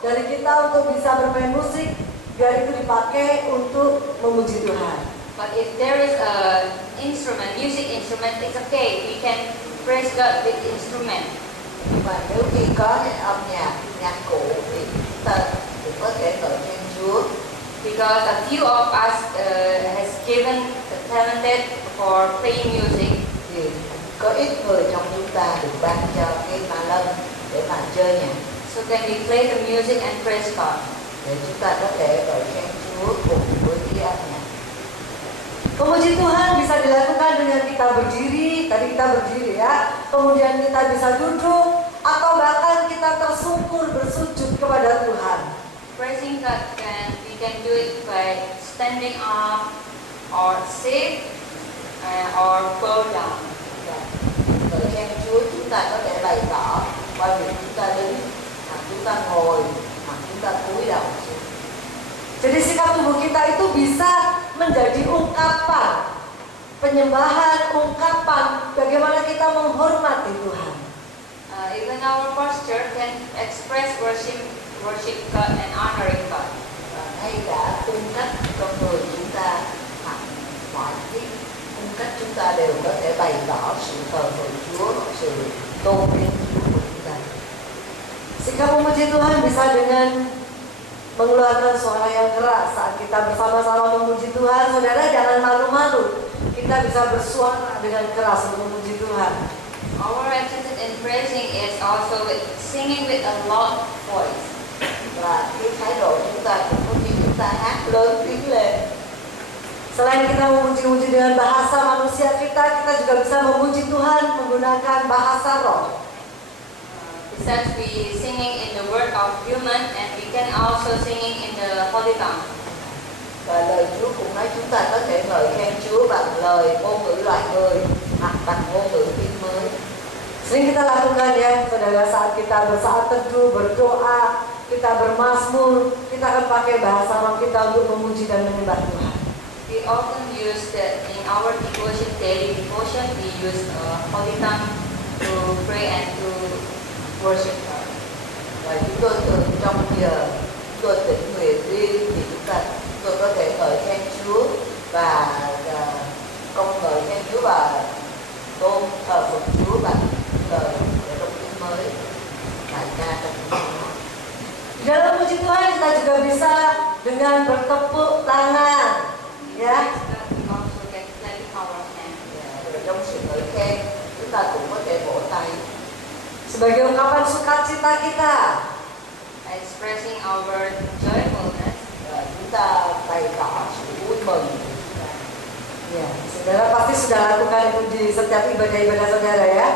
dari kita untuk bisa bermain musik, biar itu dipakai untuk memuji Tuhan. But if there is a instrument, music instrument, it's okay. We can praise God with the instrument. Nhưng mà nếu khi có cái âm nhạc, nhạc cụ thì chúng ta cũng có thể ngợi khen Chúa. Because a few of us has given the talented for playing music. Thì có ít người trong chúng ta được ban cho cái ma lân để mà chơi nhạc. So can we play the music and praise God? Để chúng ta có thể ngợi khen Chúa cùng với cái âm nhạc. Memuji Tuhan bisa dilakukan dengan kita berdiri, tadi kita berdiri ya, kemudian kita bisa duduk, atau bahkan kita tersungkur bersujud kepada Tuhan. Praising God, we can do it by standing up or sit or bow down. Ngợi khen Chúa chúng ta có thể bày tỏ qua việc chúng ta đứng, hoặc chúng ta ngồi, hoặc chúng ta cúi đầu xuống. Jadi sikap tubuh kita itu bisa menjadi ungkapan penyembahan, ungkapan bagaimana kita menghormati Tuhan. Even our posture can express worship God and honoring God. Ngay cả cung cách con người chúng ta hoặc mọi cái cung cách chúng ta đều có thể bày tỏ sự thờ phượng Chúa, sự tôn vinh Chúa của chúng ta. Sikap memuji Tuhan bisa dengan mengeluarkan suara yang keras. Saat kita bersama-sama memuji Tuhan, saudara jangan malu-malu. Kita bisa bersuara dengan keras untuk memuji Tuhan. Our attitude in praising is also with singing with a loud voice. Và cái thái độ chúng ta cũng có khi chúng ta hát lớn tiếng lên. Selain kita memuji-muji dengan bahasa manusia kita juga bisa memuji Tuhan menggunakan bahasa roh. Besides we singing in the word of human, and we can also singing in the holy tongue. Và lời Chúa cũng nói chúng ta có thể ngợi khen Chúa bằng lời ngôn ngữ loài người hoặc bằng ngôn ngữ tiếng mới. Sering kita lakukan ya, saudara, saat kita bersaat teduh, berdoa, kita bermazmur, kita akan pakai bahasa roh kita untuk memuji dan menyembah Tuhan. We often use that in our devotion, daily devotion, we use holy tongue to pray and to worship God. Và chúng tôi thường trong giờ chúng tôi tĩnh nguyện riêng thì tôi có thể ngợi khen Chúa và công ngợi khen Chúa và tôn thờ phượng Chúa bằng lời trong tiếng mới, bài ca trong tiếng mới. Dalam puji Tuhan kita juga bisa dengan bertepuk tangan, ya. We also can clap our hands. Rồi trong sự ngợi khen chúng ta cũng có thể vỗ tay Sebagai ungkapan sukacita kita. Expressing our joyfulness. Chúng ta bày tỏ sự vui mừng. Ya, saudara pasti sudah lakukan itu di setiap ibadah-ibadah saudara ya.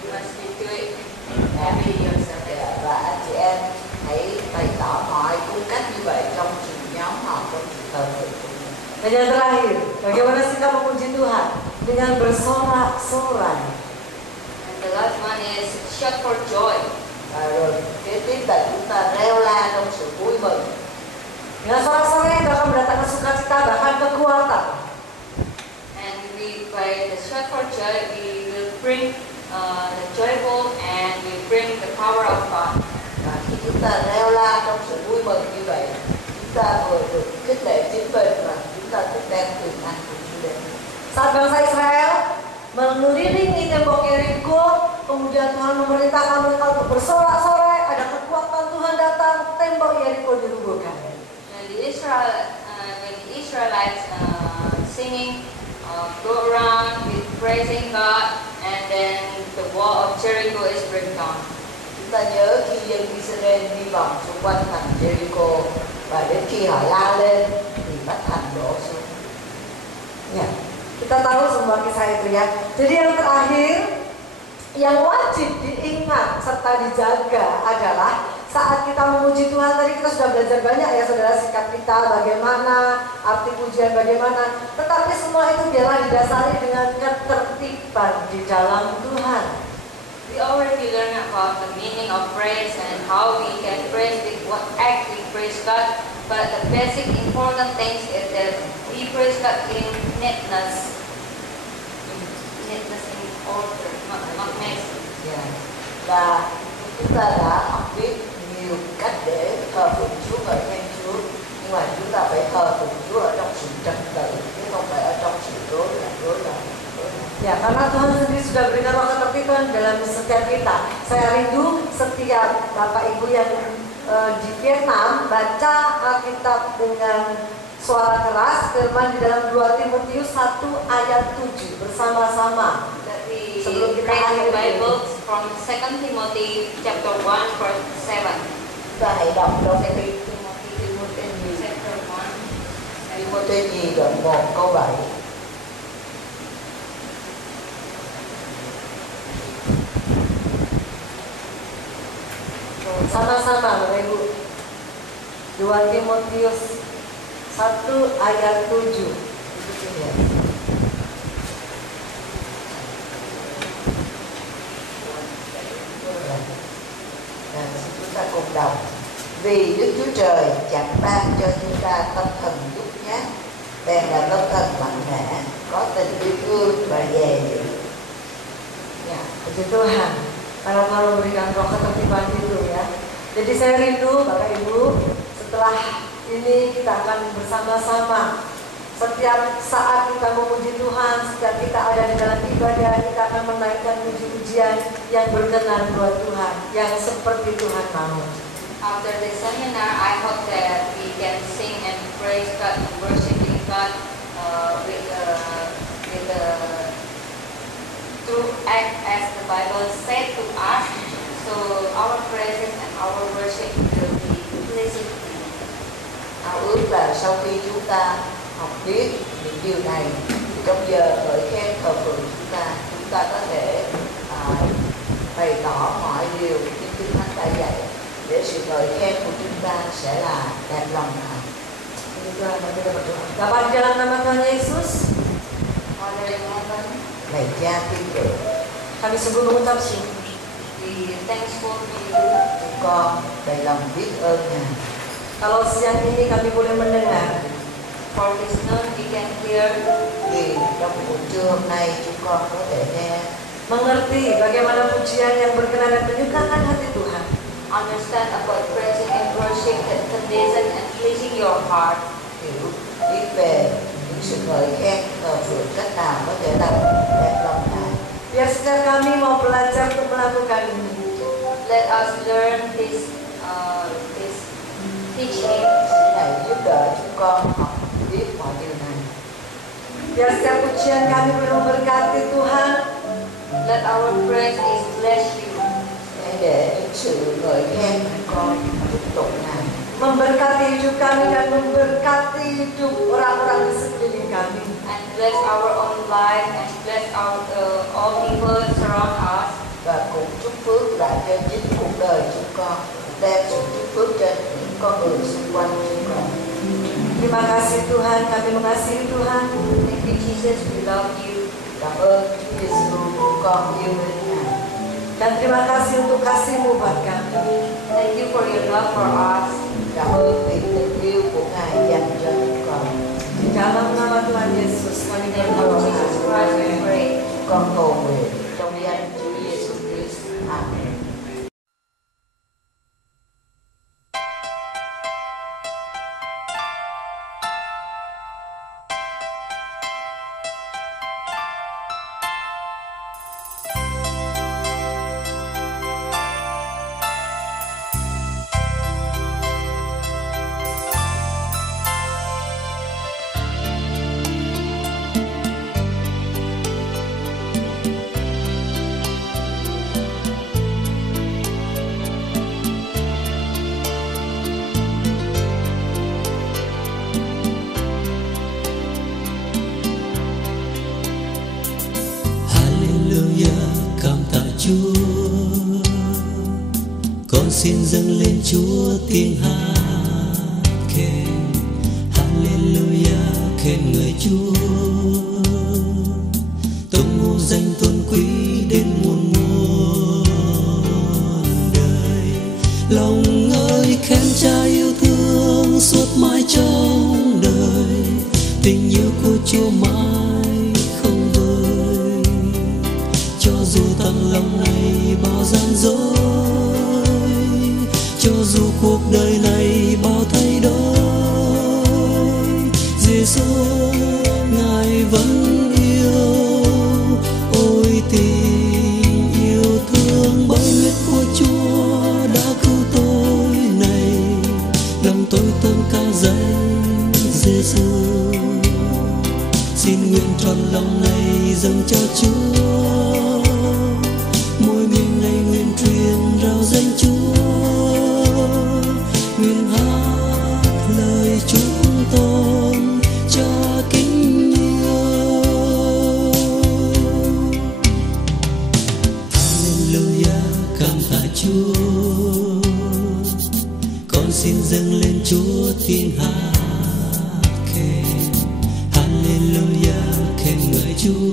You must do it every year. Và anh chị em hãy bày tỏ mọi cung cách như vậy trong sự nhóm họp, trong sự thờ phượng của mình. Dan yang terakhir, bagaimana sikap memuji Tuhan? Dengan bersorak-sorai. And the last one is shout for joy. Rồi kế tiếp là chúng ta reo la trong sự vui mừng. Dengan sorak-sorai itu akan mendatangkan sukacita bahkan kekuatan. And by the shout for joy, we will bring the joyful and we bring the power of God. Và khi chúng ta reo la trong sự vui mừng như vậy, chúng ta vừa được khích lệ chính mình và chúng ta cũng đem quyền năng của Chúa đến. Saat bangsa Israel mengelilingi tembok Yeriko, kemudian Tuhan memerintahkan mereka untuk bersorak-sorai, ada kekuatan Tuhan datang, tembok Yeriko dirobohkan. When the Israelites singing, go around with praising God, and then the wall of Jericho is break down. Chúng ta nhớ khi dân Israel đi vòng xung quanh thành Jericho và đến khi họ la lên thì bách thành đổ xuống. Ya, kita tahu semua kisah itu ya. Jadi yang terakhir yang wajib diingat serta dijaga adalah saat kita memuji Tuhan, tadi kita sudah belajar banyak ya saudara, sikap kita bagaimana, arti pujian bagaimana. Tetapi semua itu biarlah didasari dengan ketertiban di dalam Tuhan. We already learned about the meaning of praise and how we can praise with what act we praise God. But the basic important things is that we praise God in neatness in order, not messy. Và chúng ta đã học biết nhiều cách để thờ phượng Chúa, ngợi khen Chúa, nhưng mà chúng ta phải thờ phượng Chúa ở trong sự trật tự chứ không phải ở trong sự rối loạn. Ya, karena Tuhan sendiri sudah berikan roh ketertiban dalam setiap kita. Saya rindu setiap Bapak Ibu yang di Vietnam baca Alkitab dengan suara keras, firman di dalam 2 Timotius 1 ayat 7 bersama-sama. That we Sebelum kita read the akhiri. Bible from 2 Timothy chapter 1 verse 7. Chúng ta hãy đọc trong cái Timothy chapter 1. Timothy nhì đoạn 1 câu 7. Sama-sama Bapak Ibu. 2 Timotius 1 ayat 7. Chúng ta cùng đọc. Vì Đức Chúa Trời chẳng ban cho chúng ta tâm thần nhút nhát, bèn là tâm thần mạnh mẽ, có tình yêu thương và dè dữ. Ya, puji Tuhan. Karena Tuhan memberikan roh ketertiban itu ya. Jadi saya rindu Bapak Ibu, setelah ini kita akan bersama-sama. Setiap saat kita memuji Tuhan, setiap kita ada di dalam ibadah, kita akan menaikkan puji-pujian yang berkenan buat Tuhan, yang seperti Tuhan mau. After the seminar, I hope that we can sing and praise God and worshiping God with the true act as the Bible said to us. So our praises and our worship will be pleasing to Him. Ước là sau khi chúng ta học biết những điều này thì trong giờ ngợi khen thờ phượng chúng ta có thể bày tỏ mọi điều như Kinh Thánh đã dạy để sự ngợi khen của chúng ta sẽ là đẹp lòng Ngài. Dapat dalam nama Tuhan Yesus, Father in heaven, Lạy Cha thiên thượng, kami sungguh mengucap syukur. we thankful to you. chúng con đầy lòng biết ơn Ngài. Kalau siang ini kami boleh mendengar, For this noon we can hear, Vì trong buổi trưa hôm nay chúng con có thể nghe, mengerti bagaimana pujian yang berkenan dan menyukakan hati Tuhan. understand about praising and worship that condition and pleasing your heart. hiểu biết về những sự ngợi khen thờ phượng cách nào có thể làm đẹp lòng Ngài. Biar setiap kami mau belajar untuk melakukan ini. Let us learn this teaching. Này giúp đỡ chúng con học biết mọi điều này. Biar setiap pujian kami penuh memberkati Tuhan. Let our praise is bless you. Để những sự ngợi khen của con tiếp tục Ngài. Memberkati hidup kami dan memberkati hidup orang-orang di sekeliling kami. And bless our own life and bless our all people surround us. Và cũng chúc phước lại cho chính cuộc đời chúng con, đem sự chúc phước trên những con người xung quanh chúng con. Terima kasih Tuhan, kami mengasihi Tuhan. Thank you Jesus, we love you. Cảm ơn Chúa Giêsu, chúng con yêu mến Ngài. Dan terima kasih untuk kasih-Mu buat kami. Thank you for your love for us. Cảm ơn vì tình yêu của Ngài dành cho chúng con. Di dalam nama Tuhan Yesus kami In the name of Jesus berdoa. Christ we pray. Chúng con cầu nguyện trong danh Chúa Giêsu Christ. Amen. Con xin dâng lên Chúa tiếng hát khen, Hallelujah, khen người Chúa. Tung hô danh tôn quý đến muôn muôn đời. Lòng ơi khen Cha yêu thương suốt mãi trong đời. Tình yêu của Chúa mãi không vơi, cho dù tấm lòng này bao gian dối, cho dù cuộc đời này bao thay đổi, Giêsu Ngài vẫn yêu. Ôi tình yêu thương bởi huyết của Chúa đã cứu tôi này, lòng tôi thơm ca danh Giêsu. Xin nguyện trọn lòng này dâng cho Chúa, môi miệng này nguyện truyền rao danh Chúa, nguyện hát lời chúng tôn Cha kính yêu. Hallelujah, cảm tạ Chúa. Con xin dâng lên Chúa tiếng hát khen, Hallelujah, khen ngợi Chúa.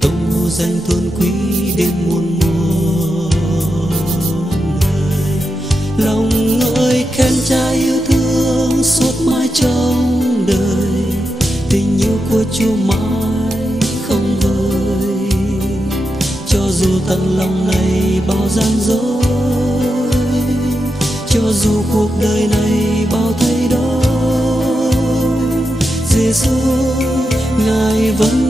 Tung hô danh tôn quý đến muôn muôn đời. Lòng ơi khen Cha yêu thương suốt mãi trong đời. Tình yêu của Chúa mãi không vơi, cho dù tận lòng này bao gian dối, cho dù cuộc đời này bao thay đổi, Giêsu Ngài vẫn